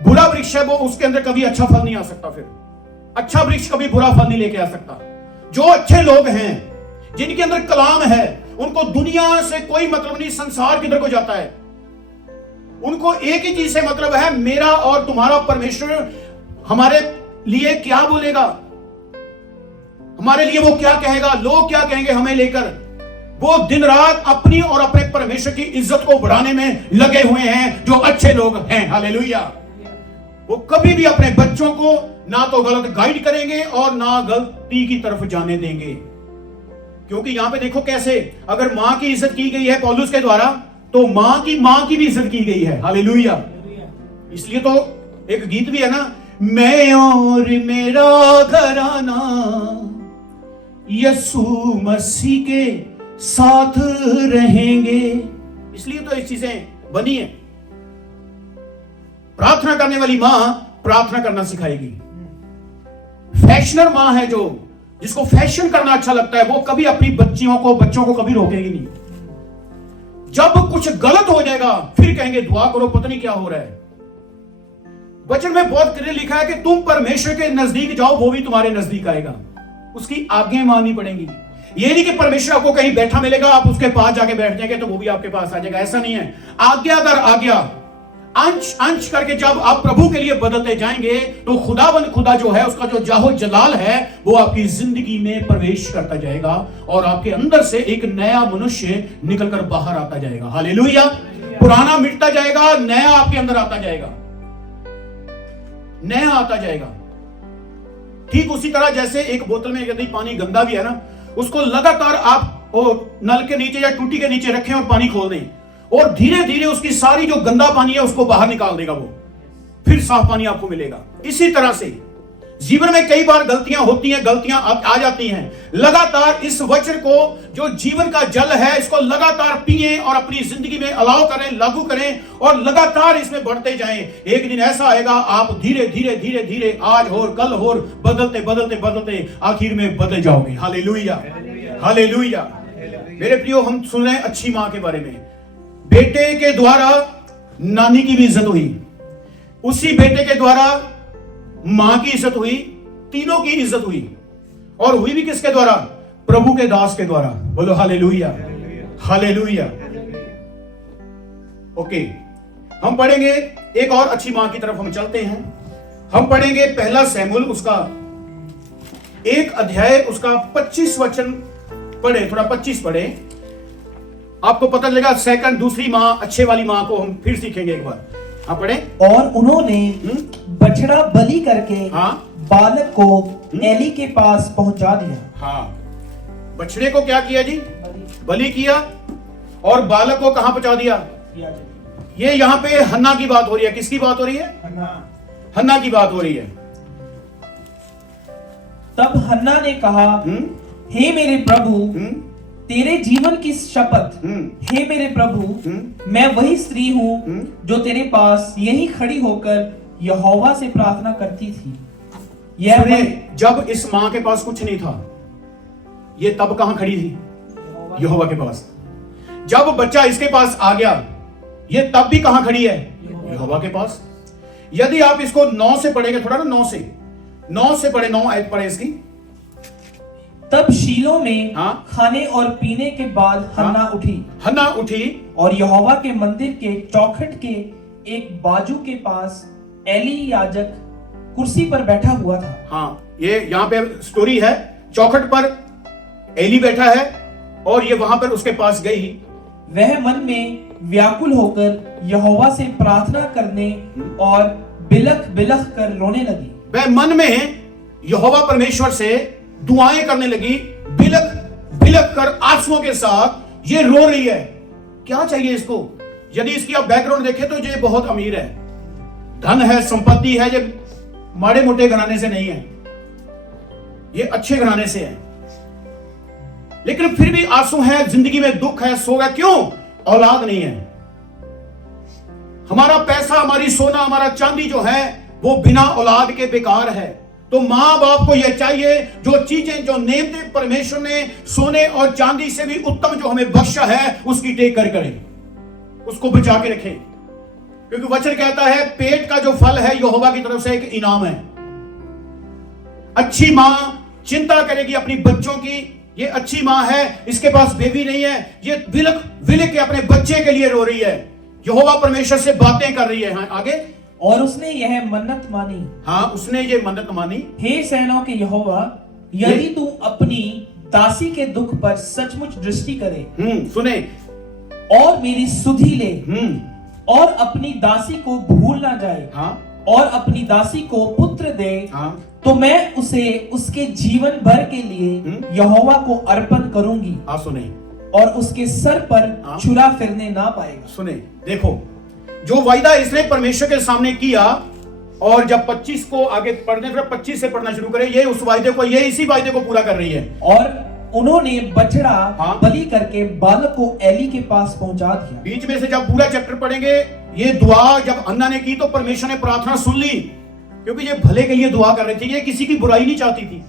बुरा वृक्ष है वो उसके अंदर कभी अच्छा फल नहीं आ सकता। फिर अच्छा वृक्ष कभी बुरा फल नहीं लेके आ सकता। जो अच्छे लोग हैं, जिनके अंदर कलाम है, उनको दुनिया से कोई मतलब नहीं, संसार किधर को जाता है, उनको एक ही चीज से मतलब है, मेरा और तुम्हारा परमेश्वर हमारे लिए क्या बोलेगा, हमारे लिए वो क्या कहेगा, लोग क्या कहेंगे हमें लेकर। वो दिन रात अपनी और अपने परमेश्वर की इज्जत को बढ़ाने में लगे हुए हैं, जो अच्छे लोग हैं। हालेलुया। वो कभी भी अपने बच्चों को ना तो गलत गाइड करेंगे और ना गलती की तरफ जाने देंगे। क्योंकि यहां पे देखो कैसे, अगर मां की इज्जत की गई है पौलुस के द्वारा, तो मां की भी इज्जत की गई है। हालेलुया। इसलिए तो एक गीत भी है ना, मैं और मेरा घराना यीशु मसीह के साथ रहेंगे। इसलिए तो ये चीजें बनी है। प्रार्थना करने वाली मां प्रार्थना करना सिखाएगी। फैशनर मां है जो, जिसको फैशन करना अच्छा लगता है, वो कभी अपनी बच्चों को कभी रोकेगी नहीं। जब कुछ गलत हो जाएगा फिर कहेंगे दुआ करो, पता नहीं क्या हो रहा है। वचन में बहुत क्लियर लिखा है कि तुम परमेश्वर के नजदीक जाओ, वो भी तुम्हारे नजदीक आएगा। उसकी आज्ञा माननी पड़ेगी। ये नहीं कि परमेश्वर आपको कहीं बैठा मिलेगा, आप उसके पास जाके बैठ जाएंगे तो वो भी आपके पास आ जाएगा, ऐसा नहीं है। आज्ञा दर आज्ञा, अंश करके जब आप प्रभु के लिए बदलते जाएंगे, तो खुदावंद खुदा जो है, उसका जो जाहो जलाल है, वो आपकी जिंदगी में प्रवेश करता जाएगा और आपके अंदर से एक नया मनुष्य निकलकर बाहर आता जाएगा। हालेलुया। पुराना मिटता जाएगा, नया आपके अंदर आता जाएगा, नया आता जाएगा। ठीक उसी तरह जैसे एक बोतल में यदि पानी गंदा भी है ना, उसको लगातार आप नल के नीचे या टूटी के नीचे रखें और पानी खोल दें, और धीरे धीरे उसकी सारी जो गंदा पानी है उसको बाहर निकाल देगा, वो फिर साफ पानी आपको मिलेगा। इसी तरह से जीवन में कई बार गलतियां होती हैं, गलतियां आ जाती हैं। लगातार इस वचन को, जो जीवन का जल है, इसको लगातार पिएं और अपनी जिंदगी में अलाउ करें, लागू करें और लगातार इसमें बढ़ते जाएं। एक दिन ऐसा आएगा, आप धीरे धीरे धीरे धीरे, आज हो कल हो, बदलते बदलते बदलते आखिर में बदल जाओगे। Hallelujah, hallelujah. मेरे प्रियो, हम सुन रहे हैं अच्छी मां के बारे में। बेटे के द्वारा नानी की भी इज्जत हुई, उसी बेटे के द्वारा मां की इज्जत हुई, तीनों की इज्जत हुई। और हुई भी किसके द्वारा? प्रभु के दास के द्वारा। बोलो हालेलुया, हालेलुया। ओके, हम पढ़ेंगे एक और अच्छी मां की तरफ हम चलते हैं। हम पढ़ेंगे पहला शमूएल उसका 1 अध्याय उसका 25 वचन पढ़े, थोड़ा 25 पढ़े, आपको पता चलेगा। सेकंड दूसरी मां, अच्छे वाली मां को हम फिर सीखेंगे एक बार। हाँ पढ़े। और उन्होंने बछड़ा बलि करके हाँ बालक को एली के पास पहुंचा दिया। हाँ, बछड़े को क्या किया जी? बलि किया। और बालक को कहां पहुंचा दिया? ये यहां पे हन्ना की बात हो रही है। किसकी बात हो रही है? हन्ना की बात हो रही है। तब हन्ना ने कहा, हे मेरे प्रभु, तेरे जीवन की शपथ, हे मेरे प्रभु, मैं वही स्त्री हूँ जो तेरे पास यही खड़ी होकर यहोवा से प्रार्थना करती थी। यह जब इस मां के पास कुछ नहीं था, ये तब कहां खड़ी थी? यहोवा के पास। जब बच्चा इसके पास आ गया, ये तब भी कहां खड़ी है? यहोवा के पास। यदि आप इसको 9 से पढ़ेंगे, थोड़ा ना 9 से पढ़े, 9 आयत पढ़े इसकी। तब शीलो में हाँ? खाने और पीने के बाद हन्ना उठी और यहोवा के मंदिर के चौखट के एक बाजू के पास एली याजक कुर्सी पर बैठा हुआ था। हाँ, ये यहाँ पे स्टोरी है। चौखट पर एली बैठा है और ये वहां पर उसके पास गई। वह मन में व्याकुल होकर यहोवा से प्रार्थना करने और बिलख बिलख कर रोने लगी। वह मन में यहोवा परमेश्वर से दुआएं करने लगी, बिलख बिलख कर आंसुओं के साथ ये रो रही है। क्या चाहिए इसको? यदि इसकी आप बैकग्राउंड देखें तो ये बहुत अमीर है, धन है, संपत्ति है। ये माड़े मोटे घराने से नहीं है, ये अच्छे घराने से है। लेकिन फिर भी आंसू है, जिंदगी में दुख है, सोग है। क्यों? औलाद नहीं है। हमारा पैसा, हमारी सोना, हमारा चांदी जो है वो बिना औलाद के बेकार है। तो मां बाप को यह चाहिए, जो चीजें, जो नेमतें परमेश्वर ने सोने और चांदी से भी उत्तम जो हमें बख्शा है, उसकी टेक कर करें, उसको बचा के रखें। क्योंकि वचन कहता है पेट का जो फल है यहोवा की तरफ से एक इनाम है। अच्छी मां चिंता करेगी अपनी बच्चों की। ये अच्छी मां है, इसके पास बेबी नहीं है, ये बिलख बिलख के अपने बच्चे के लिए रो रही है, यहोवा परमेश्वर से बातें कर रही है। हाँ, आगे। और उसने यह मन्नत मानी। हाँ, उसने ये मन्नत मानी, हे सेनाओं के यहोवा, यदि तू अपनी दासी के दुख पर सचमुच दृष्टि करे, सुने, और मेरी सुधि ले, और अपनी दासी को भूल ना जाए, हाँ, और अपनी दासी को पुत्र दे, हाँ, तो मैं उसे उसके जीवन भर के लिए यहोवा को अर्पण करूंगी। हाँ, सुने, और उसके सर पर छुरा फिरने ना पाएगा। सुने, देखो जो वायदा इसने परमेश्वर के सामने किया। और जब 25 को आगे पढ़ने, फिर 25 से पढ़ना शुरू करें, ये उस वायदे को, ये इसी वायदे को पूरा कर रही है। और उन्होंने बछड़ा बलि करके बालक को एली के पास पहुंचा दिया। बीच में से जब पूरा चैप्टर पढ़ेंगे, ये दुआ जब हन्ना ने की तो परमेश्वर ने प्रार्थना सुन ली, क्योंकि ये भले के लिए दुआ कर रही थी। ये किसी की बुराई नहीं चाहती थी।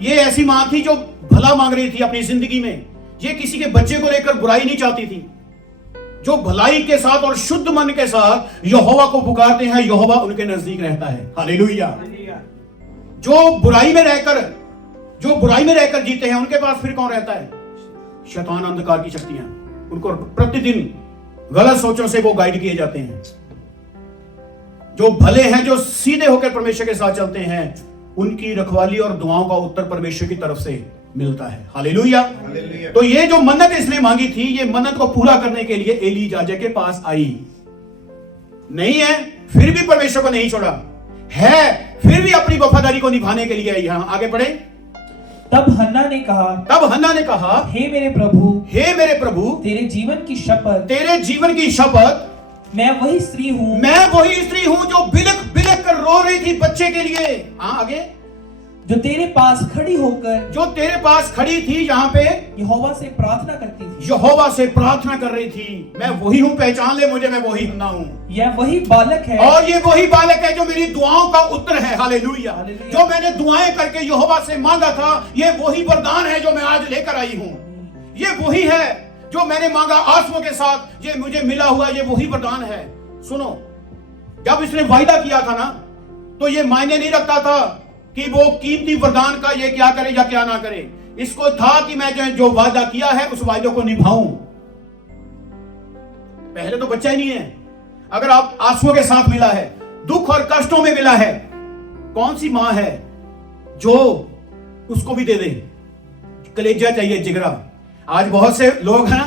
ये ऐसी मां थी जो भला मांग रही थी अपनी जिंदगी में। ये किसी के बच्चे को लेकर बुराई नहीं चाहती थी। जो भलाई के साथ और शुद्ध मन के साथ यहोवा को पुकारते हैं, यहोवा उनके नजदीक रहता है। हालेलुया। जो बुराई में रहकर जीते हैं, उनके पास फिर कौन रहता है? शैतान, अंधकार की शक्तियां। उनको प्रतिदिन गलत सोचों से वो गाइड किए जाते हैं। जो भले हैं, जो सीधे होकर परमेश्वर के साथ चलते हैं, उनकी रखवाली और दुआओं का उत्तर परमेश्वर की तरफ से मिलता है। हालेलुया। तो ये जो मन्नत इसने मांगी थी, ये मन्नत को पूरा करने के लिए एली याजक के पास आई। नहीं है, फिर भी परमेश्वर को नहीं छोड़ा है, फिर भी अपनी वफादारी को निभाने के लिए आई। यहां आगे पढ़े। तब हन्ना ने कहा, हे मेरे प्रभु, तेरे जीवन की शपथ, मैं वही स्त्री हूँ जो बिलख बिलख कर रो रही थी बच्चे के लिए। हाँ, आगे। जो तेरे पास खड़ी थी, यहाँ पे यहोवा से प्रार्थना करती थी, यहोवा से प्रार्थना कर रही थी। मैं वही हूँ, पहचान ले मुझे, मैं वही हन्ना हूँ। यह वही बालक है, और ये वही बालक है जो मेरी दुआओं का उत्तर है। हालेलुया। जो मैंने दुआएं करके यहोवा से मांगा था, ये वही वरदान है जो मैं आज लेकर आई हूँ। ये वही है जो मैंने मांगा आंसुओं के साथ, ये मुझे मिला हुआ, ये वही वरदान है। सुनो, जब इसने वायदा किया था ना, तो ये मायने नहीं रखता था कि वो कीमती वरदान का ये क्या करे या क्या ना करे। इसको था कि मैं जो वादा किया है उस वादे को निभाऊं। पहले तो बच्चा ही नहीं है। अगर आप आंसुओं के साथ मिला है, दुख और कष्टों में मिला है, कौन सी मां है जो उसको भी दे दे? कलेजा चाहिए, जिगरा। आज बहुत से लोग हैं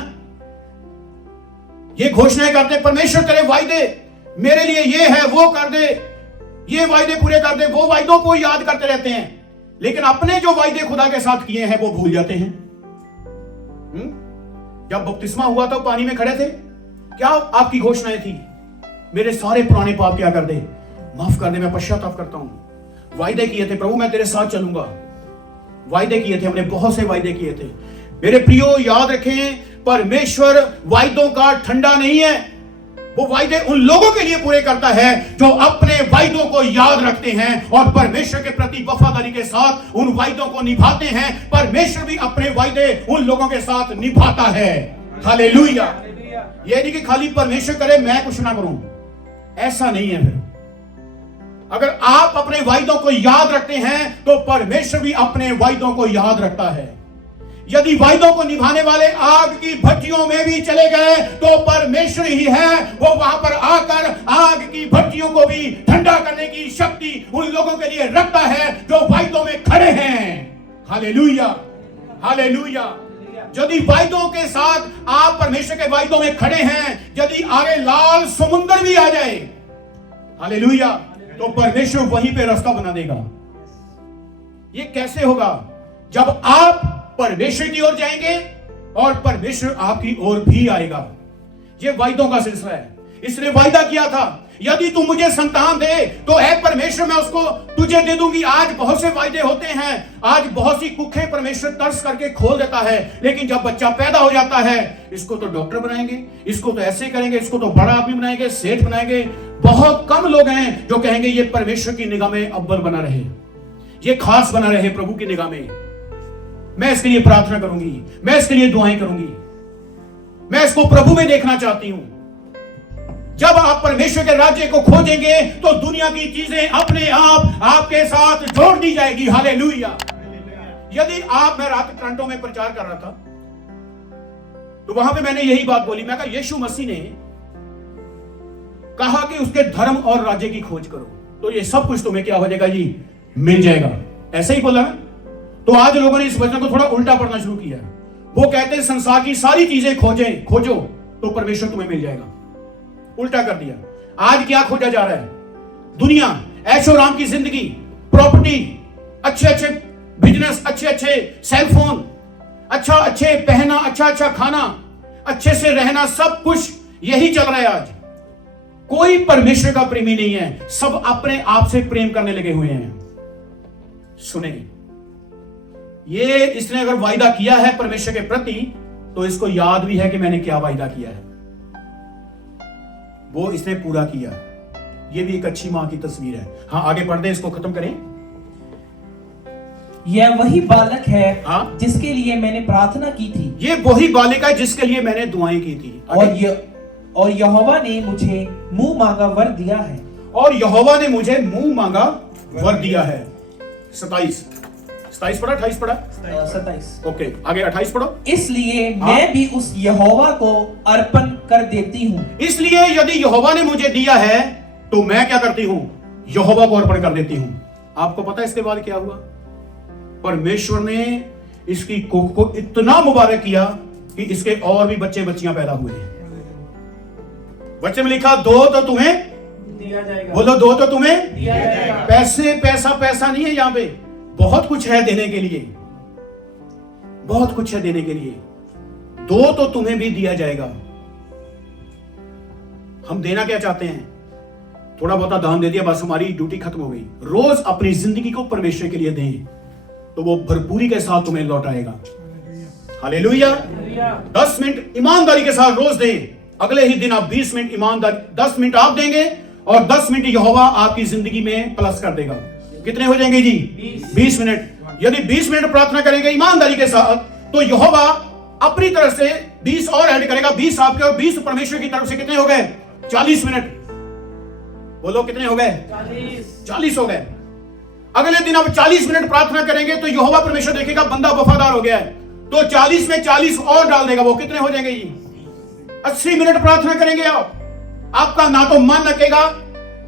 ये घोषणाएं करते, परमेश्वर तेरे वायदे मेरे लिए ये है, वो कर दे, ये वायदे पूरे कर दे, वो वायदों को याद करते रहते हैं, लेकिन अपने जो वायदे खुदा के साथ किए हैं वो भूल जाते हैं। जब बपतिस्मा हुआ तो पानी में खड़े थे, क्या आपकी घोषणाएं थी? मेरे सारे पुराने पाप क्या कर दे, माफ कर दे, मैं पश्चाताप करता हूं। वायदे किए थे, प्रभु मैं तेरे साथ चलूंगा। वायदे किए थे, हमने बहुत से वायदे किए थे। मेरे प्रियो याद रखें, परमेश्वर वायदों का ठंडा नहीं है। वो वायदे उन लोगों के लिए पूरे करता है जो अपने वायदों को याद रखते हैं और परमेश्वर के प्रति वफादारी के साथ उन वायदों को निभाते हैं। परमेश्वर भी अपने वायदे उन लोगों के साथ निभाता है। हालेलुया। ये नहीं कि खाली परमेश्वर करे मैं कुछ ना करूं, ऐसा नहीं है। फिर अगर आप अपने वायदों को याद रखते हैं तो परमेश्वर भी अपने वायदों को याद रखता है। यदि वायदों को निभाने वाले आग की भट्टियों में भी चले गए तो परमेश्वर ही है, वो वहां पर आकर आग की भट्टियों को भी ठंडा करने की शक्ति उन लोगों के लिए रखता है जो वायदों में खड़े हैं। Hallelujah, hallelujah. यदि वायदों के साथ आप परमेश्वर के वायदों में खड़े हैं, यदि आगे लाल समुद्र भी आ जाए, हालेलुया, तो परमेश्वर वहीं पे रास्ता बना देगा। ये कैसे होगा? जब आप परमेश्वर की ओर जाएंगे और परमेश्वर आपकी ओर भी आएगा। ये वायदों का सिलसिला है। इसने वायदा किया था, यदि तू मुझे संतान दे तो ऐ परमेश्वर मैं उसको तुझे दे दूंगी। आज बहुत से वायदे होते हैं, आज बहुत सी कुखें परमेश्वर तरस करके खोल देता है, लेकिन जब बच्चा पैदा हो जाता है, इसको तो डॉक्टर बनाएंगे, इसको तो ऐसे करेंगे, इसको तो बड़ा आदमी बनाएंगे, सेठ बनाएंगे। बहुत कम लोग हैं जो कहेंगे ये परमेश्वर की निगाह में अव्वल बना रहे, ये खास बना रहे प्रभु की निगाह में। मैं इसके लिए प्रार्थना करूंगी, मैं इसके लिए दुआएं करूंगी, मैं इसको प्रभु में देखना चाहती हूं। जब आप परमेश्वर के राज्य को खोजेंगे तो दुनिया की चीजें अपने आप आपके साथ जोड़ दी जाएगी। हालेलुया। यदि मैं रात टोरंटो में प्रचार कर रहा था तो वहां पे मैंने यही बात बोली। मैं कहा यीशु मसीह ने कहा कि उसके धर्म और राज्य की खोज करो तो ये सब कुछ तुम्हें क्या हो जाएगा जी, मिल जाएगा। ऐसे ही बोला। तो आज लोगों ने इस वचन को थोड़ा उल्टा पढ़ना शुरू किया। वो कहते हैं संसार की सारी चीजें खोजो तो परमेश्वर तुम्हें मिल जाएगा। उल्टा कर दिया। आज क्या खोजा जा रहा है? दुनिया, ऐशो आराम की जिंदगी, प्रॉपर्टी, अच्छे अच्छे बिजनेस, अच्छे अच्छे सेलफोन, अच्छे पहना, अच्छा खाना, अच्छे से रहना, सब कुछ यही चल रहा है आज। कोई परमेश्वर का प्रेमी नहीं है, सब अपने आप से प्रेम करने लगे हुए हैं। सुने, ये इसने अगर वायदा किया है परमेश्वर के प्रति तो इसको याद भी है कि मैंने क्या वायदा किया है, वो इसने पूरा किया। ये भी एक अच्छी मां की तस्वीर है। हाँ, आगे पढ़ दे, इसको खत्म करें। यह वही बालक है हाँ? जिसके लिए मैंने प्रार्थना की थी। ये वही बालक है जिसके लिए मैंने दुआएं की थी। और यहोवा ने मुझे मुंह मांगा वर दिया है। और यहोवा ने मुझे मुंह मांगा वर दिया है। 27 पढ़ा, 28 पढ़ा, 27। ओके, आगे 28 पढ़ो। इसलिए मैं भी उस यहोवा को अर्पण कर देती हूँ। इसलिए यदि यहोवा ने मुझे दिया है तो मैं क्या करती हूं? यहोवा को अर्पण कर देती हूं। आपको पता है इसके बाद क्या हुआ? परमेश्वर ने इसकी कोख को इतना मुबारक किया कि इसके और भी बच्चे बच्चियां पैदा हुए। बच्चे में लिखा दो तो तुम्हें दिया जाएगा। बोलो, दो तो तुम्हें दिया जाएगा। पैसा नहीं है यहां पे, बहुत कुछ है देने के लिए, बहुत कुछ है देने के लिए। दो तो तुम्हें भी दिया जाएगा। हम देना क्या चाहते हैं? थोड़ा बहुत दान दे दिया, बस हमारी ड्यूटी खत्म हो गई। रोज अपनी जिंदगी को परमेश्वर के लिए दें तो वो भरपूरी के साथ तुम्हें लौटाएगा। हालेलुया। 10 मिनट ईमानदारी के साथ रोज दें। अगले ही दिन आप 20 मिनट ईमानदारी, 10 मिनट आप देंगे और 10 मिनट यहोवा आपकी जिंदगी में प्लस कर देगा। कितने हो जाएंगे जी? 20 मिनट। यदि 20 मिनट प्रार्थना करेंगे ईमानदारी के साथ तो यहोवा अपनी तरफ से 20 और ऐड करेगा। 20 आपके और 20 परमेश्वर की तरफ से कितने हो गए? 40 मिनट। बोलो कितने हो गए? 40। 40 हो गए। अगले दिन आप 40 मिनट प्रार्थना करेंगे तो यहोवा परमेश्वर देखेगा बंदा वफादार हो गया है, तो 40 में 40 और डाल देगा। वो कितने हो जाएंगे जी? 80 मिनट प्रार्थना करेंगे आप। आपका ना तो मन अकेगा,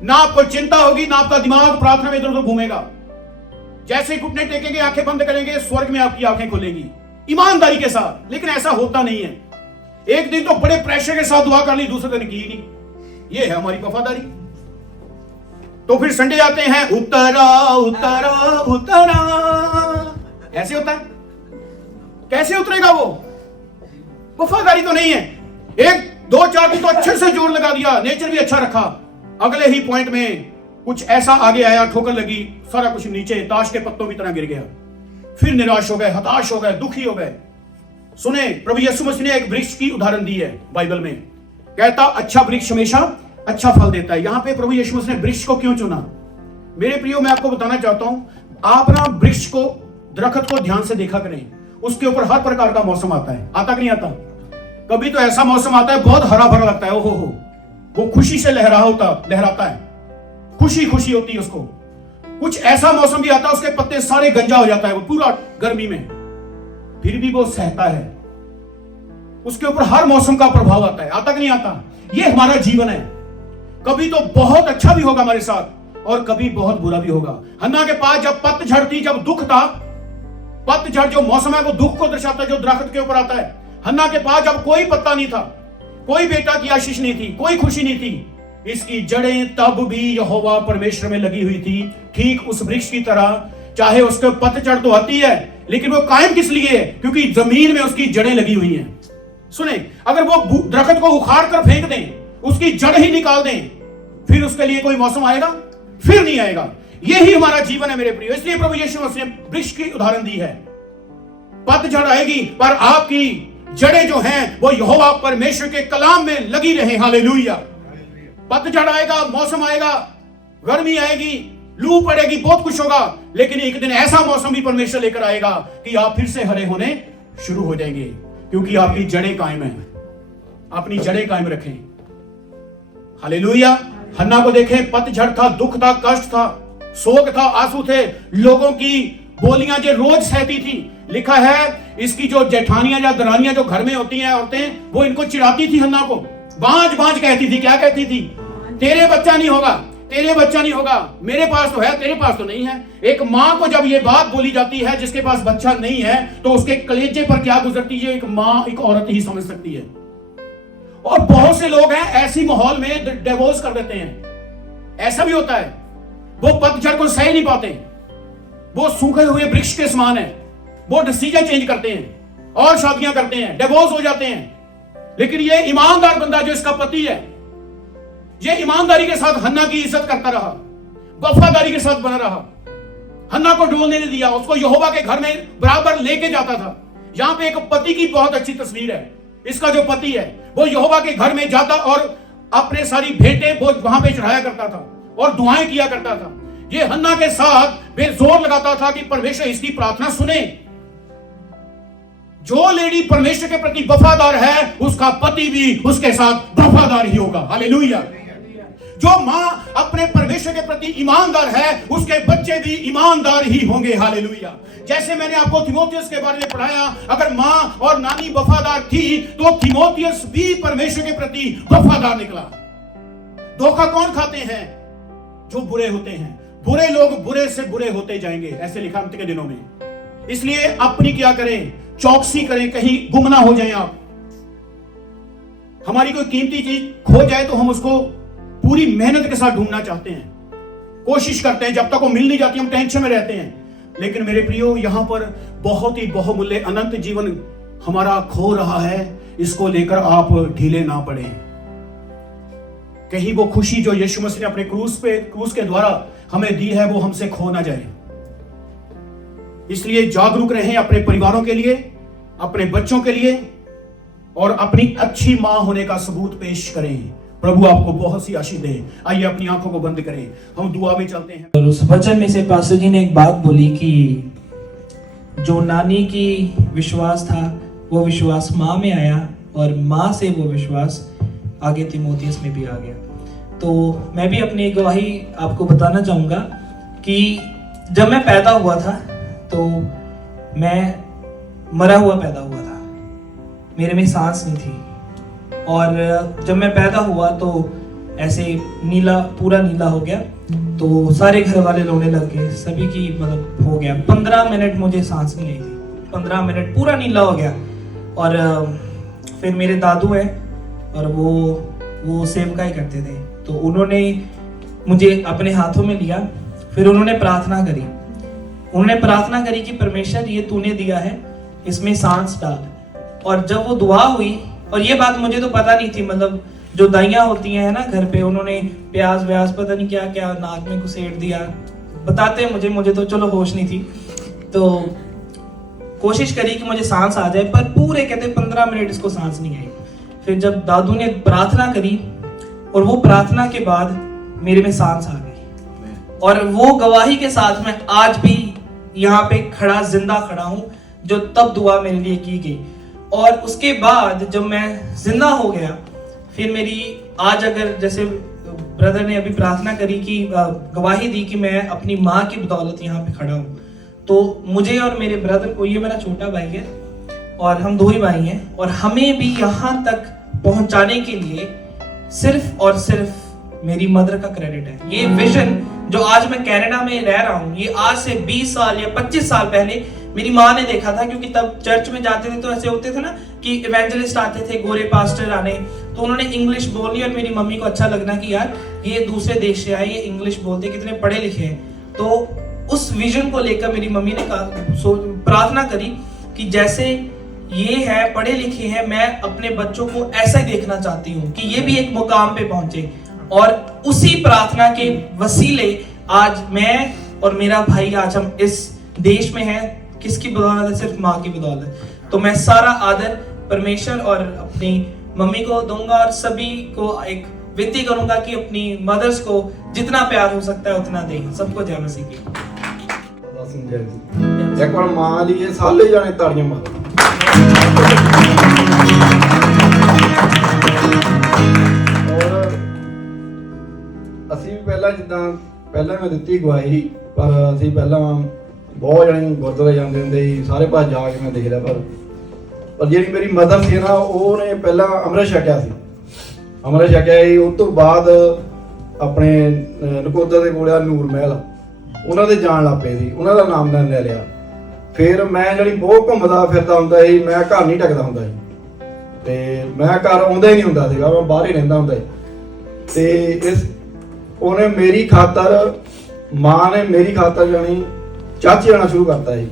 ना आपको चिंता होगी, ना आपका दिमाग प्रार्थना में इधर उधर घूमेगा। जैसे घुटने टेकेंगे, आंखें बंद करेंगे, स्वर्ग में आपकी आंखें खुलेगी ईमानदारी के साथ। लेकिन ऐसा होता नहीं है। एक दिन तो बड़े प्रेशर के साथ दुआ कर ली, दूसरे दिन की नहीं। ये है हमारी वफादारी। तो फिर संडे आते हैं, उतरा उतरा उतरा, ऐसे होता है। कैसे उतरेगा वो? वफादारी तो नहीं है। एक दो चार दिन तो अच्छे से जोर लगा दिया, नेचर भी अच्छा रखा, अगले ही पॉइंट में कुछ ऐसा आगे आया, ठोकर लगी, सारा कुछ नीचे ताश के पत्तों की तरह गिर गया। फिर निराश हो गए, हताश हो गए, दुखी हो गए। सुने, प्रभु यीशु मसीह ने एक वृक्ष की उदाहरण दी है बाइबल में। कहता अच्छा वृक्ष हमेशा अच्छा फल देता है। यहां पे प्रभु यीशु मसीह ने वृक्ष को क्यों चुना? मेरे प्रियो, मैं आपको बताना चाहता हूं, आप ना वृक्ष को, दरख्त को ध्यान से देखा करें। उसके ऊपर हर प्रकार का मौसम आता है। आता कि नहीं आता? कभी तो ऐसा मौसम आता है बहुत हरा भरा लगता है, ओहो हो, वो खुशी से लहराता है, खुशी खुशी होती है उसको। कुछ ऐसा मौसम भी आता है उसके पत्ते सारे गंजा हो जाता है वो पूरा गर्मी में, फिर भी वो सहता है। उसके ऊपर हर मौसम का प्रभाव आता है। आता कि नहीं आता? ये हमारा जीवन है। कभी तो बहुत अच्छा भी होगा हमारे साथ और कभी बहुत बुरा भी होगा। हन्ना के पास जब पतझड़ थी, जब दुख था, पतझड़ जो मौसम है वो दुख को दर्शाता है जो दरख्त के ऊपर आता है। हन्ना के पास जब कोई पत्ता नहीं था, कोई बेटा की आशीष नहीं थी, कोई खुशी नहीं थी, इसकी जड़ें तब भी यहोवा परमेश्वर में लगी हुई थी, ठीक उस वृक्ष की तरह। चाहे उसके पतझड़ तो आती है, लेकिन वो कायम किस लिए है? क्योंकि जमीन में उसकी जड़ें लगी हुई हैं। सुने, अगर वो दरख्त को उखाड़ कर फेंक दें, उसकी जड़ ही निकाल दें, फिर उसके लिए कोई मौसम आएगा? फिर नहीं आएगा। यही हमारा जीवन है मेरे प्रिय। इसलिए प्रभु यीशु मसीह ने वृक्ष की उदाहरण दी है। पतझड़ आएगी पर आपकी जड़ें जो हैं वो यहोवा परमेश्वर के कलाम में लगी रहे। हालेलुया। पतझड़ आएगा, मौसम आएगा, गर्मी आएगी, लू पड़ेगी, बहुत कुछ होगा, लेकिन एक दिन ऐसा मौसम भी परमेश्वर लेकर आएगा कि आप फिर से हरे होने शुरू हो जाएंगे, क्योंकि आपकी जड़ें कायम हैं। अपनी जड़ें कायम रखें। हालेलुया। हन्ना को देखें, पतझड़ था, दुख था, कष्ट था, शोक था, आंसू थे, लोगों की बोलियां जो रोज सहती थी। लिखा है इसकी जो जेठानियां या दरानियां जो घर में होती हैं औरतें, वो इनको चिढ़ाती थी हन्ना को, बांझ बांझ कहती थी। क्या कहती थी? तेरे बच्चा नहीं होगा, तेरे बच्चा नहीं होगा, मेरे पास तो है, तेरे पास तो नहीं है। एक माँ को जब ये बात बोली जाती है जिसके पास बच्चा नहीं है, तो उसके कलेजे पर क्या गुजरती है एक माँ, एक औरत ही समझ सकती है। और बहुत से लोग हैं ऐसी माहौल में डिवोर्स कर देते हैं। ऐसा भी होता है, वो पतझड़ को सह नहीं पाते, वो सूखे हुए वृक्ष के समान है, वो डिसीजन चेंज करते हैं और शादियां करते हैं, डिवोर्स हो जाते हैं। लेकिन ये ईमानदार बंदा जो इसका पति है, ये ईमानदारी के साथ हन्ना की इज्जत करता रहा, वफादारी के साथ बना रहा, हन्ना को डोलने नहीं दिया, उसको यहोवा के घर में बराबर लेके जाता था। यहां पे एक पति की बहुत अच्छी तस्वीर है। इसका जो पति है वो यहोवा के घर में जाता और अपने सारी भेंटें वो वहां पे चढ़ाया करता था और दुआएं किया करता था। ये हन्ना के साथ बेजोर लगाता था कि परमेश्वर इसकी प्रार्थना सुने। जो लेडी परमेश्वर के प्रति वफादार है, उसका पति भी उसके साथ वफादार ही होगा। हालेलुया। जो मां अपने परमेश्वर के प्रति ईमानदार है, उसके बच्चे भी ईमानदार ही होंगे। हालेलुया। जैसे मैंने आपको थिमोथियस के बारे में पढ़ाया, अगर मां और नानी वफादार थी तो थिमोथियस भी परमेश्वर के प्रति वफादार निकला। धोखा कौन खाते हैं? जो बुरे होते हैं। बुरे लोग बुरे से बुरे होते जाएंगे, ऐसे लिखा अंत के दिनों में। इसलिए अपनी क्या करें? चौकसी करें, कहीं गुम ना हो जाएं आप। हमारी कोई कीमती चीज खो जाए तो हम उसको पूरी मेहनत के साथ ढूंढना चाहते हैं, कोशिश करते हैं, जब तक वो मिल नहीं जाती हम टेंशन में रहते हैं। लेकिन मेरे प्रियो, यहां पर बहुत ही बहुमूल्य अनंत जीवन हमारा खो रहा है। इसको लेकर आप ढीले ना पड़े। कहीं वो खुशी जो यीशु मसीह ने अपने क्रूस के द्वारा हमें दी है वो हमसे खो ना जाए। इसलिए जागरूक रहें अपने परिवारों के लिए, अपने बच्चों के लिए, और अपनी अच्छी मां होने का सबूत पेश करें। प्रभु आपको बहुत सी आशीष दे। आइए अपनी आंखों को बंद करें, हम दुआ में चलते हैं। और उस वचन में से पास्टर जी ने एक बात बोली कि जो नानी की विश्वास था वो विश्वास माँ में आया और माँ से वो विश्वास आगे तीमोथियस में भी आ गया। तो मैं भी अपनी गवाही आपको बताना चाहूँगा कि जब मैं पैदा हुआ था तो मैं मरा हुआ पैदा हुआ था, मेरे में सांस नहीं थी। और जब मैं पैदा हुआ तो ऐसे नीला, पूरा नीला हो गया, तो सारे घर वाले रोने लग गए, सभी की मतलब हो गया। 15 मिनट मुझे सांस नहीं आई थी, 15 मिनट पूरा नीला हो गया। और फिर मेरे दादू हैं और वो सेवकाई करते थे, तो उन्होंने मुझे अपने हाथों में लिया, फिर उन्होंने प्रार्थना करी कि परमेश्वर ये तूने दिया है, इसमें सांस डाल। और जब वो दुआ हुई, और ये बात मुझे तो पता नहीं थी, मतलब जो दाइयाँ होती हैं ना घर पे, उन्होंने प्याज व्याज पता नहीं क्या क्या नाक में घुसेड़ दिया, बताते हैं मुझे तो चलो होश नहीं थी, तो कोशिश करी कि मुझे सांस आ जाए, पर पूरे कहते 15 मिनट इसको सांस नहीं आई। फिर जब दादू ने प्रार्थना करी, और वो प्रार्थना के बाद मेरे में सांस आ गई, और वो गवाही के साथ मैं आज भी यहाँ पे जिंदा खड़ा हूँ, जो तब दुआ मेरे लिए की गई। और उसके बाद जब मैं जिंदा हो गया, फिर मेरी आज, अगर जैसे ब्रदर ने अभी प्रार्थना करी कि गवाही दी कि मैं अपनी माँ की बदौलत यहाँ पे खड़ा हूँ, तो मुझे और मेरे ब्रदर को, ये मेरा छोटा भाई है और हम 2 ही भाई हैं, और हमें भी यहाँ तक पहुँचाने के लिए सिर्फ और सिर्फ मेरी मदर का क्रेडिट है। ये विजन जो आज मैं कनाडा में रह रहा हूँ, ये आज से 20 साल या 25 साल पहले मेरी माँ ने देखा था, क्योंकि तब चर्च में जाते थे तो ऐसे होते थे ना कि इवेंजलिस्ट आते थे, गोरे पास्टर आने, तो उन्होंने इंग्लिश बोली, और मेरी मम्मी को अच्छा लगना कि यार ये दूसरे देश से आए, ये इंग्लिश बोलते, कितने पढ़े लिखे हैं। तो उस विजन को लेकर मेरी मम्मी ने प्रार्थना करी कि जैसे ये है, पढ़े लिखे हैं, मैं अपने बच्चों को ऐसा ही देखना चाहती हूँ कि ये भी एक मुकाम पे पहुंचे। और उसी प्रार्थना के वसीले आज मैं और मेरा भाई, आज हम इस देश में हैं, किसकी बदौलत है? सिर्फ माँ की बदौलत। तो मैं सारा आदर परमेश्वर और अपनी मम्मी को दूंगा, और सभी को एक विनती करूंगा कि अपनी मदर्स को जितना प्यार हो सकता है उतना दें। सबको जय मसीह की। एक बार मां लिए साले जाने ताड़ियां मारो। और ਅਸੀਂ ਪਹਿਲਾਂ ਜਿੱਦਾਂ ਪਹਿਲਾਂ ਮੈਂ ਦਿੱਤੀ ਗਵਾਹੀ, ਪਰ ਅਸੀਂ ਪਹਿਲਾਂ ਬਹੁਤ ਜਣੇ ਗੁਰਦੁਆਰੇ ਜਾਂਦੇ ਹੁੰਦੇ ਸੀ, ਸਾਰੇ ਪਾਸੇ ਜਾ ਕੇ ਮੈਂ ਦੇਖਦਾ, ਪਰ ਜਿਹੜੀ ਮੇਰੀ ਮਦਰ ਸੀ ਨਾ, ਉਹਨੇ ਪਹਿਲਾਂ ਅੰਮ੍ਰਿਤ ਛਕਿਆ ਸੀ, ਅੰਮ੍ਰਿਤ ਛਕਿਆ ਸੀ। ਉਸ ਤੋਂ ਬਾਅਦ ਆਪਣੇ ਨਕੋਦਰ ਦੇ ਕੋਲ ਆ ਨੂਰ ਮਹਿਲ, ਉਹਨਾਂ ਦੇ ਜਾਣ ਲੱਗ ਪਏ ਸੀ, ਉਹਨਾਂ ਦਾ ਨਾਮਦਾਨ ਲੈ ਲਿਆ। ਫਿਰ ਮੈਂ ਜਿਹੜੀ ਬਹੁਤ ਘੁੰਮਦਾ ਫਿਰਦਾ ਹੁੰਦਾ ਸੀ, ਮੈਂ ਘਰ ਨਹੀਂ ਟਿਕਦਾ ਹੁੰਦਾ ਸੀ, ਤੇ ਮੈਂ ਘਰ ਆਉਂਦਾ ਹੀ ਨਹੀਂ ਹੁੰਦਾ ਸੀਗਾ, ਮੈਂ ਬਾਹਰ ਹੀ ਰਹਿੰਦਾ ਹੁੰਦਾ ਸੀ। ਤੇ ਉਹਨੇ ਮੇਰੀ ਖਾਤਰ, ਮਾਂ ਨੇ ਮੇਰੀ ਖਾਤਰ ਜਾਣੀ ਚਾਚੀ ਆਣਾ ਸ਼ੁਰੂ ਕਰਤਾ ਸੀ।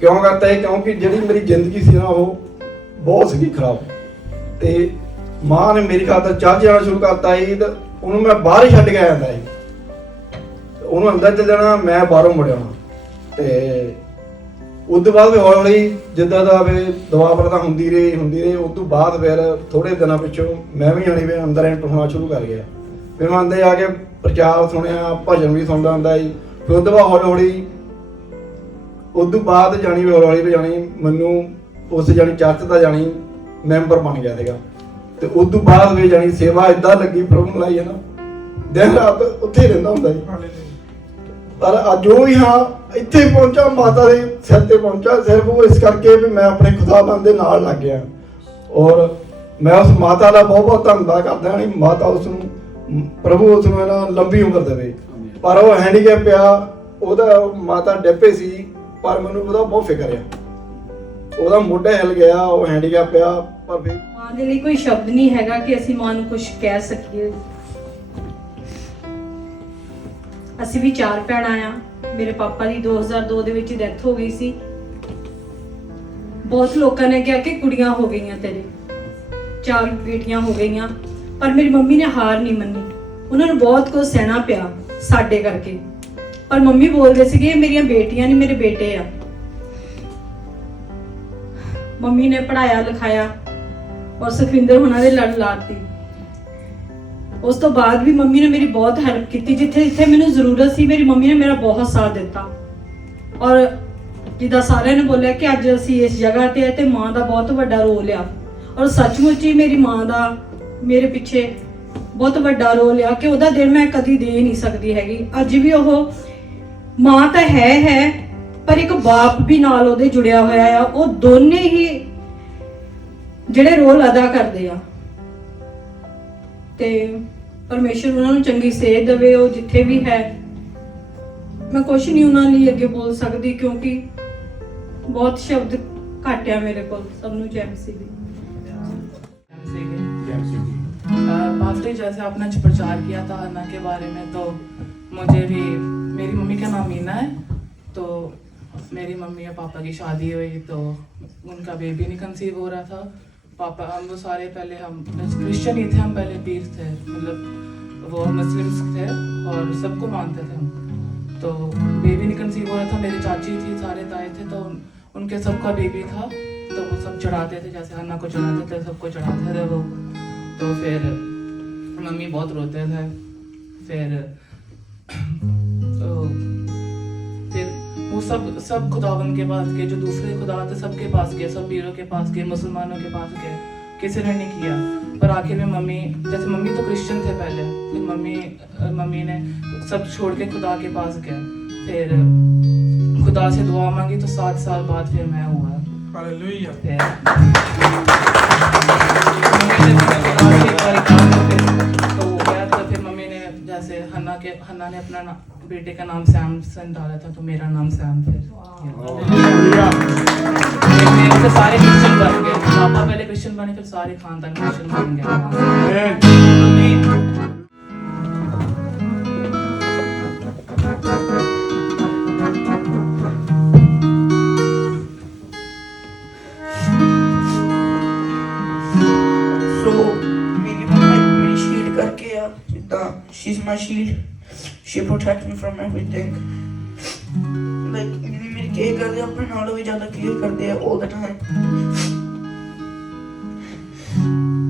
ਕਿਉਂ ਕਰਤਾ ਸੀ? ਕਿਉਂਕਿ ਜਿਹੜੀ ਮੇਰੀ ਜ਼ਿੰਦਗੀ ਸੀ ਨਾ, ਉਹ ਬਹੁਤ ਸੀਗੀ ਖਰਾਬ, ਤੇ ਮਾਂ ਨੇ ਮੇਰੀ ਖਾਤਰ ਚਾਚੀ ਆਣਾ ਸ਼ੁਰੂ ਕਰਤਾ ਸੀ। ਤੇ ਉਹਨੂੰ ਮੈਂ ਬਾਹਰ ਹੀ ਛੱਡ ਕੇ ਆ ਜਾਂਦਾ ਸੀ, ਉਹਨੂੰ ਅੰਦਰ ਚੱਲ ਜਾਣਾ, ਮੈਂ ਬਾਹਰੋਂ ਮੁੜ ਆਉਣਾ। ਤੇ ਉਸ ਤੋਂ ਬਾਅਦ ਹੌਲੀ ਹੌਲੀ ਜਿੱਦਾਂ ਦਾ ਵੀ ਦੁਆ ਪ੍ਰਥਾ ਹੁੰਦੀ ਰਹੀ। ਉਸ ਤੋਂ ਬਾਅਦ ਫਿਰ ਥੋੜੇ ਦਿਨਾਂ ਪਿੱਛੋਂ ਮੈਂ ਵੀ ਜਾਣੀ ਵੀ ਅੰਦਰ ਐਂਟਰ ਹੋਣਾ ਸ਼ੁਰੂ ਕਰ ਗਿਆ। ਫਿਰ ਮੈਂ ਅੰਦਰ ਆ ਕੇ ਪ੍ਰਚਾਰ ਸੁਣਿਆ, ਭਜਨ ਵੀ ਸੁਣਦਾ ਹੁੰਦਾ ਸੀ। ਫਿਰ ਉਸ ਤੋਂ ਬਾਅਦ ਹੌਲੀ ਹੌਲੀ ਉਸ ਤੋਂ ਬਾਅਦ ਜਾਣੀ ਵੀ ਜਾਣੀ ਮੈਨੂੰ ਉਸ ਜਾਣੀ ਚਰਚ ਦਾ ਜਾਣੀ ਮੈਂਬਰ ਬਣ ਗਿਆ ਸੀਗਾ। ਤੇ ਉਸ ਤੋਂ ਬਾਅਦ ਵੀ ਜਾਣੀ ਸੇਵਾ ਏਦਾਂ ਲੱਗੀ ਪ੍ਰਭੂ ਨੂੰ ਲਾਈ ਹੈ ਨਾ, ਦਿਨ ਰਾਤ ਉੱਥੇ ਹੀ ਰਹਿੰਦਾ ਹੁੰਦਾ ਸੀ। ਪਰ ਅੱਜ ਉਹ ਵੀ ਹਾਂ ਇੱਥੇ ਪਹੁੰਚਾ, ਮਾਤਾ ਦੇ ਸਿਰ ਤੇ ਪਹੁੰਚਾ, ਸਿਰਫ ਉਹ ਇਸ ਕਰਕੇ ਵੀ ਮੈਂ ਆਪਣੇ ਖੁਦਾਵੰਦ ਦੇ ਨਾਲ ਲੱਗ ਗਿਆ। ਔਰ ਮੈਂ ਉਸ ਮਾਤਾ ਦਾ ਬਹੁਤ ਬਹੁਤ ਧੰਨਵਾਦ ਕਰਦਾ ਹਾਂ। ਮਾਤਾ ਉਸ ਨੂੰ, ਪ੍ਰਭੂ ਉਸ ਨੂੰ ਇਹਨਾਂ ਲੰਬੀ ਉਮਰ ਦੇਵੇ। ਪਰ ਉਹ ਹੈਂਡੀਕੈਪ ਆ, ਉਹਦਾ ਮਾਤਾ ਡਿੱਪੇ ਸੀ, ਪਰ ਮੈਨੂੰ ਉਹਦਾ ਬਹੁਤ ਫਿਕਰ ਆ, ਉਹਦਾ ਮੋਢਾ ਹਿੱਲ ਗਿਆ, ਉਹ ਹੈਂਡੀਕੈਪ ਆ। ਪਰ ਫਿਰ ਮਾਂ ਦੇ ਲਈ ਕੋਈ ਸ਼ਬਦ ਨਹੀਂ ਹੈਗਾ ਕਿ ਅਸੀਂ ਮਾਂ ਨੂੰ ਕੁਝ ਕਹਿ ਸਕੀਏ। ਅਸੀਂ ਵੀ 4 ਭੈਣਾਂ ਆ। ਮੇਰੇ ਪਾਪਾ ਦੀ 2002 ਦੇ ਵਿੱਚ ਡੈਥ ਹੋ ਗਈ ਸੀ। ਬਹੁਤ ਲੋਕਾਂ ਨੇ ਕਿਹਾ ਕਿ ਕੁੜੀਆਂ ਹੋ ਗਈਆਂ ਤੇਰੇ, 4 ਬੇਟੀਆਂ ਹੋ ਗਈਆਂ, ਪਰ ਮੇਰੀ ਮੰਮੀ ਨੇ ਹਾਰ ਨਹੀਂ ਮੰਨੀ। ਉਹਨਾਂ ਨੂੰ ਬਹੁਤ ਕੁਝ ਸਹਿਣਾ ਪਿਆ ਸਾਡੇ ਕਰਕੇ, ਪਰ ਮੰਮੀ ਬੋਲਦੇ ਸੀਗੇ ਇਹ ਮੇਰੀਆਂ ਬੇਟੀਆਂ ਨਹੀਂ, ਮੇਰੇ ਬੇਟੇ ਆ। ਮੰਮੀ ਨੇ ਪੜਾਇਆ ਲਿਖਾਇਆ ਔਰ ਸੁਖਵਿੰਦਰ ਹੁਣਾਂ ਦੇ ਲੜ ਲਾਤੀ। ਉਸ ਤੋਂ ਬਾਅਦ ਵੀ ਮੰਮੀ ਨੇ ਮੇਰੀ ਬਹੁਤ ਹੈਲਪ ਕੀਤੀ, ਜਿੱਥੇ ਜਿੱਥੇ ਮੈਨੂੰ ਜ਼ਰੂਰਤ ਸੀ ਮੇਰੀ ਮੰਮੀ ਨੇ ਮੇਰਾ ਬਹੁਤ ਸਾਥ ਦਿੱਤਾ। ਔਰ ਜਿੱਦਾਂ ਸਾਰਿਆਂ ਨੇ ਬੋਲਿਆ ਕਿ ਅੱਜ ਅਸੀਂ ਇਸ ਜਗ੍ਹਾ ਤੇ ਆ, ਤੇ ਮਾਂ ਦਾ ਬਹੁਤ ਵੱਡਾ ਰੋਲ ਆ। ਔਰ ਸੱਚਮੁੱਚ ਹੀ ਮੇਰੀ ਮਾਂ ਦਾ ਮੇਰੇ ਪਿੱਛੇ ਬਹੁਤ ਵੱਡਾ ਰੋਲ ਆ ਕਿ ਉਹਦਾ ਦਿਲ ਮੈਂ ਕਦੀ ਦੇ ਨਹੀਂ ਸਕਦੀ ਹੈਗੀ। ਅੱਜ ਵੀ ਉਹ ਮਾਂ ਤਾਂ ਹੈ ਪਰ ਇੱਕ ਬਾਪ ਵੀ ਨਾਲ ਉਹਦੇ ਜੁੜਿਆ ਹੋਇਆ ਆ। ਉਹ ਦੋਨੇ ਹੀ ਜਿਹੜੇ ਰੋਲ ਅਦਾ ਕਰਦੇ ਆ ਤੇ ਪਰਮੇਸ਼ਰ ਉਹਨਾਂ ਨੂੰ ਚੰਗੀ ਸੇਧ ਦੇਵੇ। ਉਹ ਜਿੱਥੇ ਵੀ ਹੈ, ਮੈਂ ਕੁਛ ਨਹੀਂ ਉਹਨਾਂ ਲਈ ਅੱਗੇ ਬੋਲ ਸਕਦੀ ਕਿਉਂਕਿ ਬਹੁਤ ਸ਼ਬਦ ਘੱਟ ਆ ਮੇਰੇ ਕੋਲ। ਸਭ ਨੂੰ ਜੈ ਮਸੀਹ ਦੀ। पास्टर जैसे आपने प्रचार किया था हन्ना के बारे में, तो मुझे भी, मेरी मम्मी का नाम मीना है, तो मेरी मम्मी और पापा की शादी हुई तो उनका बेबी नहीं कंसीव हो रहा था। पापा हम वो सारे पहले हम क्रिश्चियन ही थे, हम पहले पीर थे, मतलब वो मुस्लिम्स थे और सबको मानते थे हम। तो बेबी नहीं कंसीव हो रहा था, मेरी चाची थी, सारे ताए थे, तो उनके सबका बेबी था, तो वो सब चढ़ाते थे, जैसे हन्ना को चढ़ाते थे सबको चढ़ाते थे वो। तो फिर मम्मी बहुत रोते थे। फिर तो फिर वो सब खुदावन के पास गए, जो दूसरे खुदा थे सबके पास गए, सब पीरों के पास गए, मुसलमानों के पास गए, किसी ने नहीं किया। पर आखिर में मम्मी, जैसे मम्मी तो क्रिश्चियन थे पहले, फिर मम्मी ने सब छोड़ के खुदा के पास गए। फिर खुदा से दुआ मांगी तो 7 साल बाद फिर मैं हुआ। हालेलुया। तो हो गया, तो फिर मम्मी ने जैसे हन्ना ने अपना बेटे का नाम सैमसन डाला था, तो मेरा नाम सैम फिर मेरे से सारे क्रिश्चियन बन गए। पापा पहले क्रिश्चियन बने, फिर सारे खानदान क्रिश्चियन बन गए। She's my shield. She protects me from everything. Like मेरी केयर करते हैं, अपने नालों भी ज़्यादा केयर करते हैं all the time.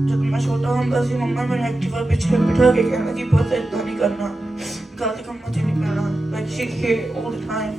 जब मैं छोटा होता सी मम्मा मेरे एक्टिवा पीछे बिठा के कहना कि बहुत इतना नहीं करना, गलत काम मुझे नहीं करना. Like she care all the time.